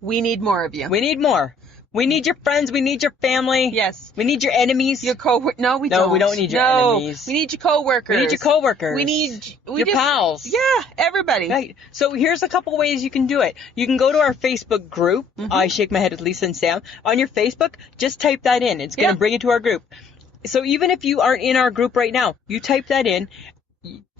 We need more of you. We need more. We need your friends. We need your family. Yes. We need your enemies. Your No, we don't. No, we don't need your enemies. We need your coworkers. We need your coworkers. We need your pals. Yeah, everybody. Right. So here's a couple ways you can do it. You can go to our Facebook group. I Shake My Head with Lisa and Sam. On your Facebook, just type that in. It's going to bring you to our group. So even if you aren't in our group right now, you type that in.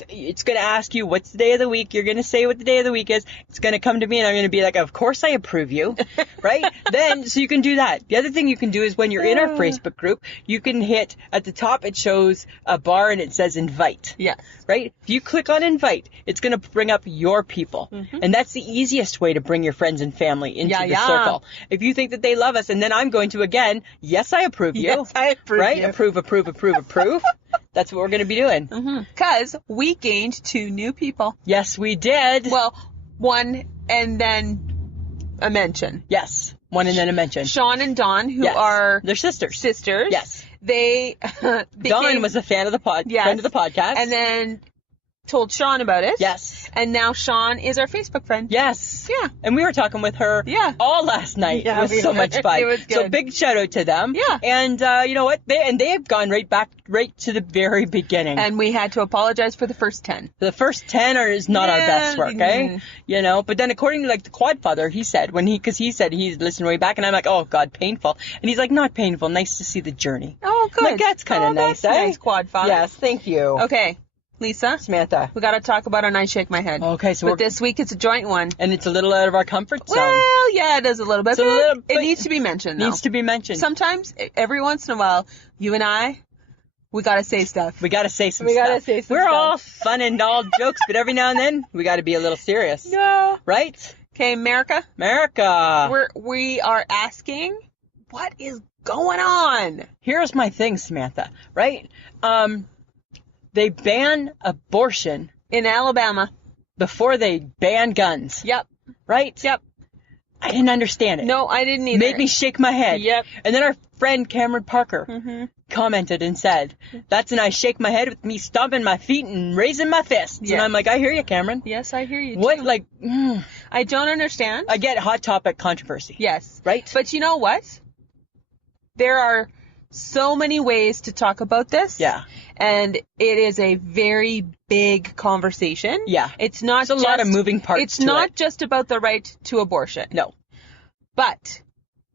it's going to ask you what's the day of the week. You're going to say what the day of the week is. It's going to come to me and I'm going to be like, of course I approve you, right? Then, so you can do that. The other thing you can do is when you're in our Facebook group, you can hit at the top, it shows a bar and it says invite. Yes. Right? If you click on invite, it's going to bring up your people. And that's the easiest way to bring your friends and family into the circle. If you think that they love us, and then I'm going to again, yes, I approve you. Yes, I approve right? you. Approve. That's what we're going to be doing. Because we gained 2 new people. Yes, we did. Well, 1 and then a mention. Yes, 1 and then a mention. Sean and Dawn, who are... They're sisters. Yes. They Dawn was a fan of the friend of the podcast. And then told Sean about it. Yes. And now Sean is our Facebook friend. Yes. Yeah. And we were talking with her all last night. Yeah, it was so much fun. It was good. So big shout out to them. Yeah. And you know what? They have gone right to the very beginning. And we had to apologize for the first 10. The first 10 is not our best work, eh? You know, but then according to like the Quadfather, he said because he said he's listened way back, and I'm like, oh God, painful. And he's like, not painful, nice to see the journey. Oh, good. Like, that's kind of nice, that's eh? Nice, Quadfather. Yes, thank you. Okay, Lisa. Samantha. We got to talk about I Shake My Head. Okay, so but this week it's a joint one. And it's a little out of our comfort zone. Well, yeah, it is a little bit. But it but needs to be mentioned, though. Needs to be mentioned. Sometimes, every once in a while, you and I, we got to say stuff. We got to say some we stuff. We got to say some We're stuff. all fun and all jokes, but every now and then, we got to be a little serious. No. Right? Okay, America. We are asking, what is going on? Here's my thing, Samantha, right? They ban abortion in Alabama before they ban guns. Yep. Right? Yep. I didn't understand it. No, I didn't either. Made me shake my head. Yep. And then our friend Cameron Parker commented and said, that's an I shake my head with me stomping my feet and raising my fists. Yes. And I'm like, I hear you, Cameron. Yes, I hear you, too. What, like... I don't understand. I get hot topic controversy. Yes. Right? But you know what? There are so many ways to talk about this. Yeah. And it is a very big conversation. Yeah. It's not There's a lot of moving parts. It's not just about the right to abortion. No. But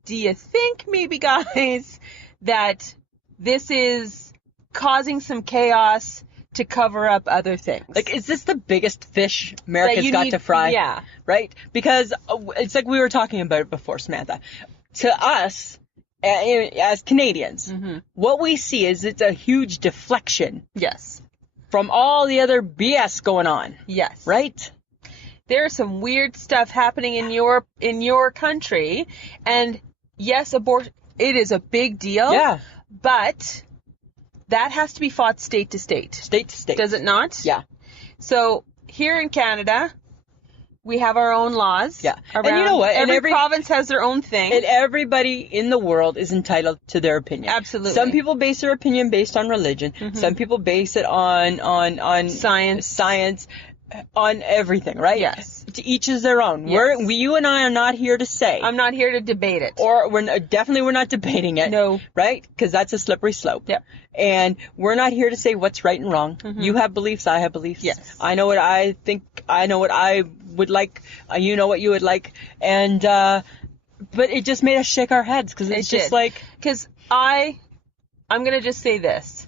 do you think maybe, guys, that this is causing some chaos to cover up other things? Like, is this the biggest fish America's got to fry? Yeah. Right? Because it's like we were talking about it before, Samantha. To us, as Canadians, what we see is it's a huge deflection. Yes. From all the other BS going on. Yes. Right? There's some weird stuff happening in your country, and yes, abortion, it is a big deal. Yeah. But that has to be fought state to state. State to state. Does it not? Yeah. So here in Canada, we have our own laws. Yeah. And you know what? Every province has their own thing. And everybody in the world is entitled to their opinion. Absolutely. Some people base their opinion based on religion. Some people base it on science, on everything, right? Yes. To each is their own. Yes. You and I are not here to say. I'm not here to debate it. Or we're not debating it. No. Right? Because that's a slippery slope. Yep. And we're not here to say what's right and wrong. You have beliefs, I have beliefs. Yes. I know what I think, I know what I would like, you know what you would like. And, but it just made us shake our heads because it's just like. Because I'm going to just say this.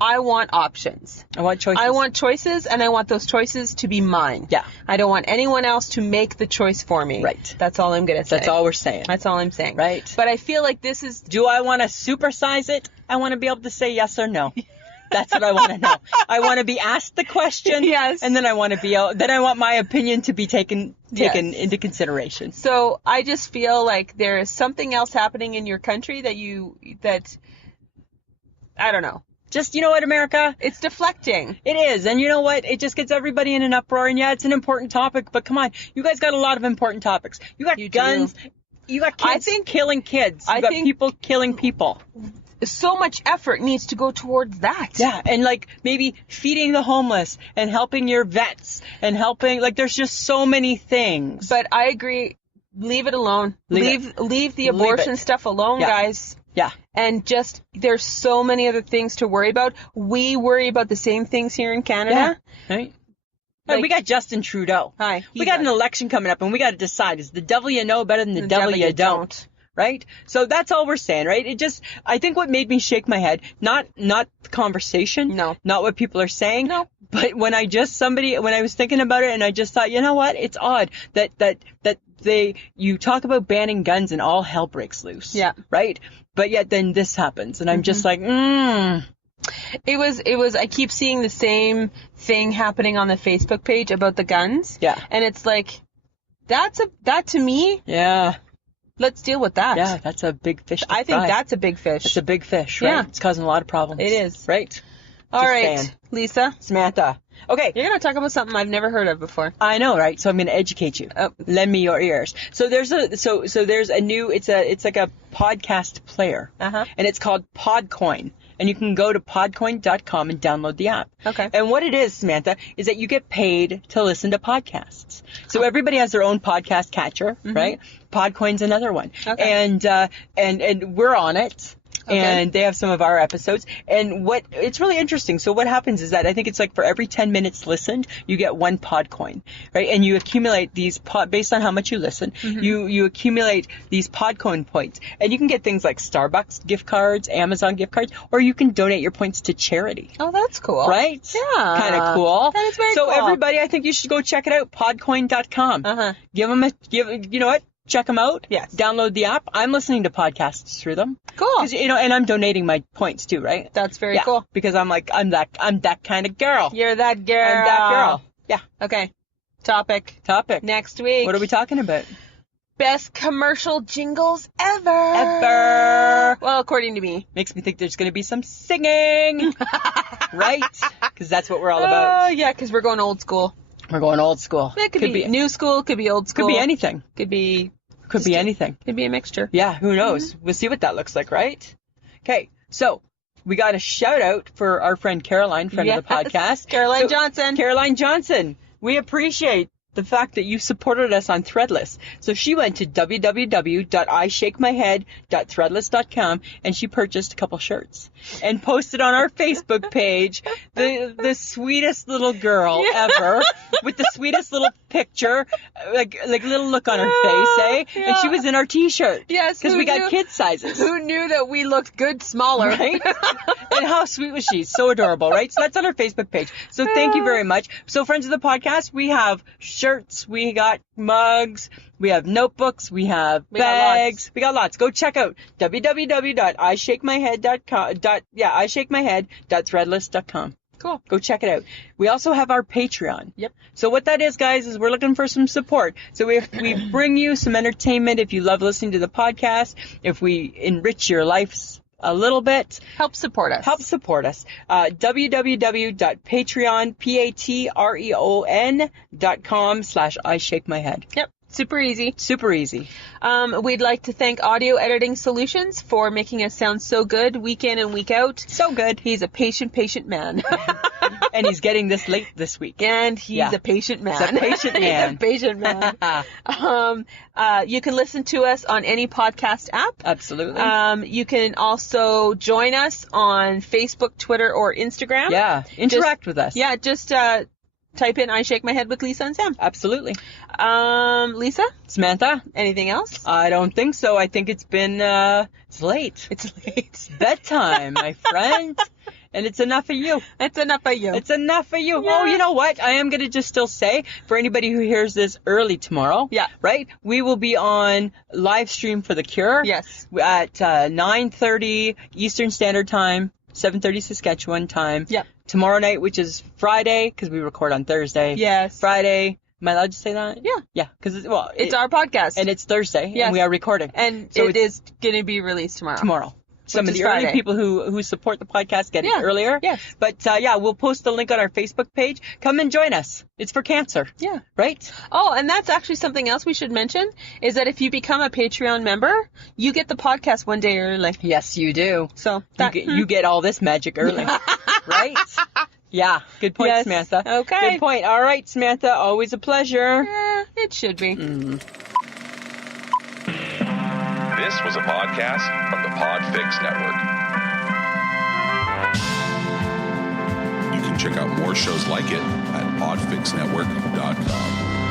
I want options. I want choices. I want choices, and I want those choices to be mine. Yeah. I don't want anyone else to make the choice for me. Right. That's all I'm going to say. That's all we're saying. That's all I'm saying. Right. But I feel like this is... Do I want to supersize it? I want to be able to say yes or no. That's what I want to know. I want to be asked the question. Yes. And then I want to be then I want my opinion to be taken into consideration. So I just feel like there is something else happening in your country that I don't know. Just, you know what, America? It's deflecting. It is. And you know what? It just gets everybody in an uproar. And yeah, it's an important topic, but come on. You guys got a lot of important topics. You got guns. Do. You got kids killing kids. You got people killing people. So much effort needs to go towards that. Yeah, and like maybe feeding the homeless and helping your vets and helping, like there's just so many things. But I agree. Leave it alone. Leave the abortion stuff alone, guys. Yeah. And just, there's so many other things to worry about. We worry about the same things here in Canada. Yeah. Right. Like, we got Justin Trudeau. Hi. We got an election coming up, and we got to decide, is the devil you know better than the devil you don't? right? So that's all we're saying, right? I think what made me shake my head, not the conversation, No. not what people are saying, No. but when I was thinking about it and I just thought, you know what? It's odd that you talk about banning guns and all hell breaks loose. Yeah. Right? But yet then this happens and I'm just like, It was, I keep seeing the same thing happening on the Facebook page about the guns. Yeah. And it's like, that to me, yeah. let's deal with that. Yeah, that's a big fish to I think fry. that's a big fish. It's a big fish, right? Yeah. It's causing a lot of problems. It is. Right? All Just right, saying. Lisa. Samantha. Okay. You're going to talk about something I've never heard of before. I know, right? So I'm going to educate you. Oh. Lend me your ears. So there's a new, it's like a podcast player. Uh-huh. And it's called Podcoin. And you can go to podcoin.com and download the app. Okay. And what it is, Samantha, is that you get paid to listen to podcasts. So everybody has their own podcast catcher, right? Podcoin's another one. Okay. And we're on it. Okay. And they have some of our episodes. And it's really interesting. So what happens is that I think it's like for every 10 minutes listened, you get one Podcoin, right? And you accumulate these based on how much you listen, you accumulate these Podcoin points. And you can get things like Starbucks gift cards, Amazon gift cards, or you can donate your points to charity. Oh, that's cool. Right? Yeah. Kind of cool. That is very so cool. So everybody, I think you should go check it out, podcoin.com. Uh-huh. You know what? Check them out. Yes. Download the app. I'm listening to podcasts through them. Cool. 'Cause, and I'm donating my points too, right? That's very cool. Because I'm that kind of girl. You're that girl. I'm that girl. Yeah. Okay. Topic. Next week. What are we talking about? Best commercial jingles ever. Well, according to me. Makes me think there's going to be some singing. Right? Because that's what we're all about. Oh, yeah, because we're going old school. We're going old school. It could be new school, could be old school. Could be anything. Could be anything. Could be a mixture. Yeah, who knows? We'll see what that looks like, right? Okay, so we got a shout out for our friend Caroline, friend of the podcast. Caroline Johnson. Caroline Johnson. We appreciate the fact that you supported us on Threadless. So she went to www.ishakemyhead.threadless.com and she purchased a couple shirts and posted on our Facebook page the sweetest little girl ever with the sweetest little picture, like little look on her face, eh? Yeah. And she was in our t-shirt. Yes. Because we got kid sizes. Who knew that we looked good smaller? Right? And how sweet was she? So adorable, right? So that's on our Facebook page. So thank you very much. So friends of the podcast, we have shirts, we got mugs, we have notebooks, we have bags, we got lots. Go check out ishakemyhead.threadless.com. Cool. Go check it out. We also have our Patreon. Yep. So what that is, guys, is we're looking for some support. So we bring you some entertainment if you love listening to the podcast, if we enrich your lives a little bit. Help support us. www.patreon.com/ishakemyhead. Yep. Super easy. Super easy. We'd like to thank Audio Editing Solutions for making us sound so good week in and week out. So good. He's a patient man. And he's getting this late this week. And he's a patient man. He's a patient man. He's a patient man. You can listen to us on any podcast app. Absolutely. You can also join us on Facebook, Twitter, or Instagram. Yeah. Interact with us. Yeah, just type in I Shake My Head with Lisa and Sam. Absolutely. Lisa? Samantha? Anything else? I don't think so. I think it's been, it's late. It's late. It's bedtime, my friend. And it's enough of you. It's enough of you. It's enough of you. Yeah. Oh, you know what? I am going to just still say, for anybody who hears this early tomorrow, right? We will be on live stream for The Cure. Yes. At 9:30 Eastern Standard Time, 7:30 Saskatchewan time. Yep. Tomorrow night, which is Friday, because we record on Thursday. Yes. Friday. Am I allowed to say that? Yeah. Yeah, because it's our podcast. And it's Thursday, yes. and we are recording. And so it is going to be released tomorrow. Some of the early people who support the podcast get it earlier. Yes. But we'll post the link on our Facebook page. Come and join us. It's for cancer. Yeah. Right? Oh, and that's actually something else we should mention, is that if you become a Patreon member, you get the podcast one day early. Yes, you do. So you get all this magic early. Right? Yeah. Good point, yes. Samantha. Okay. Good point. All right, Samantha. Always a pleasure. Yeah, it should be. This was a podcast from the Podfix Network. You can check out more shows like it at podfixnetwork.com.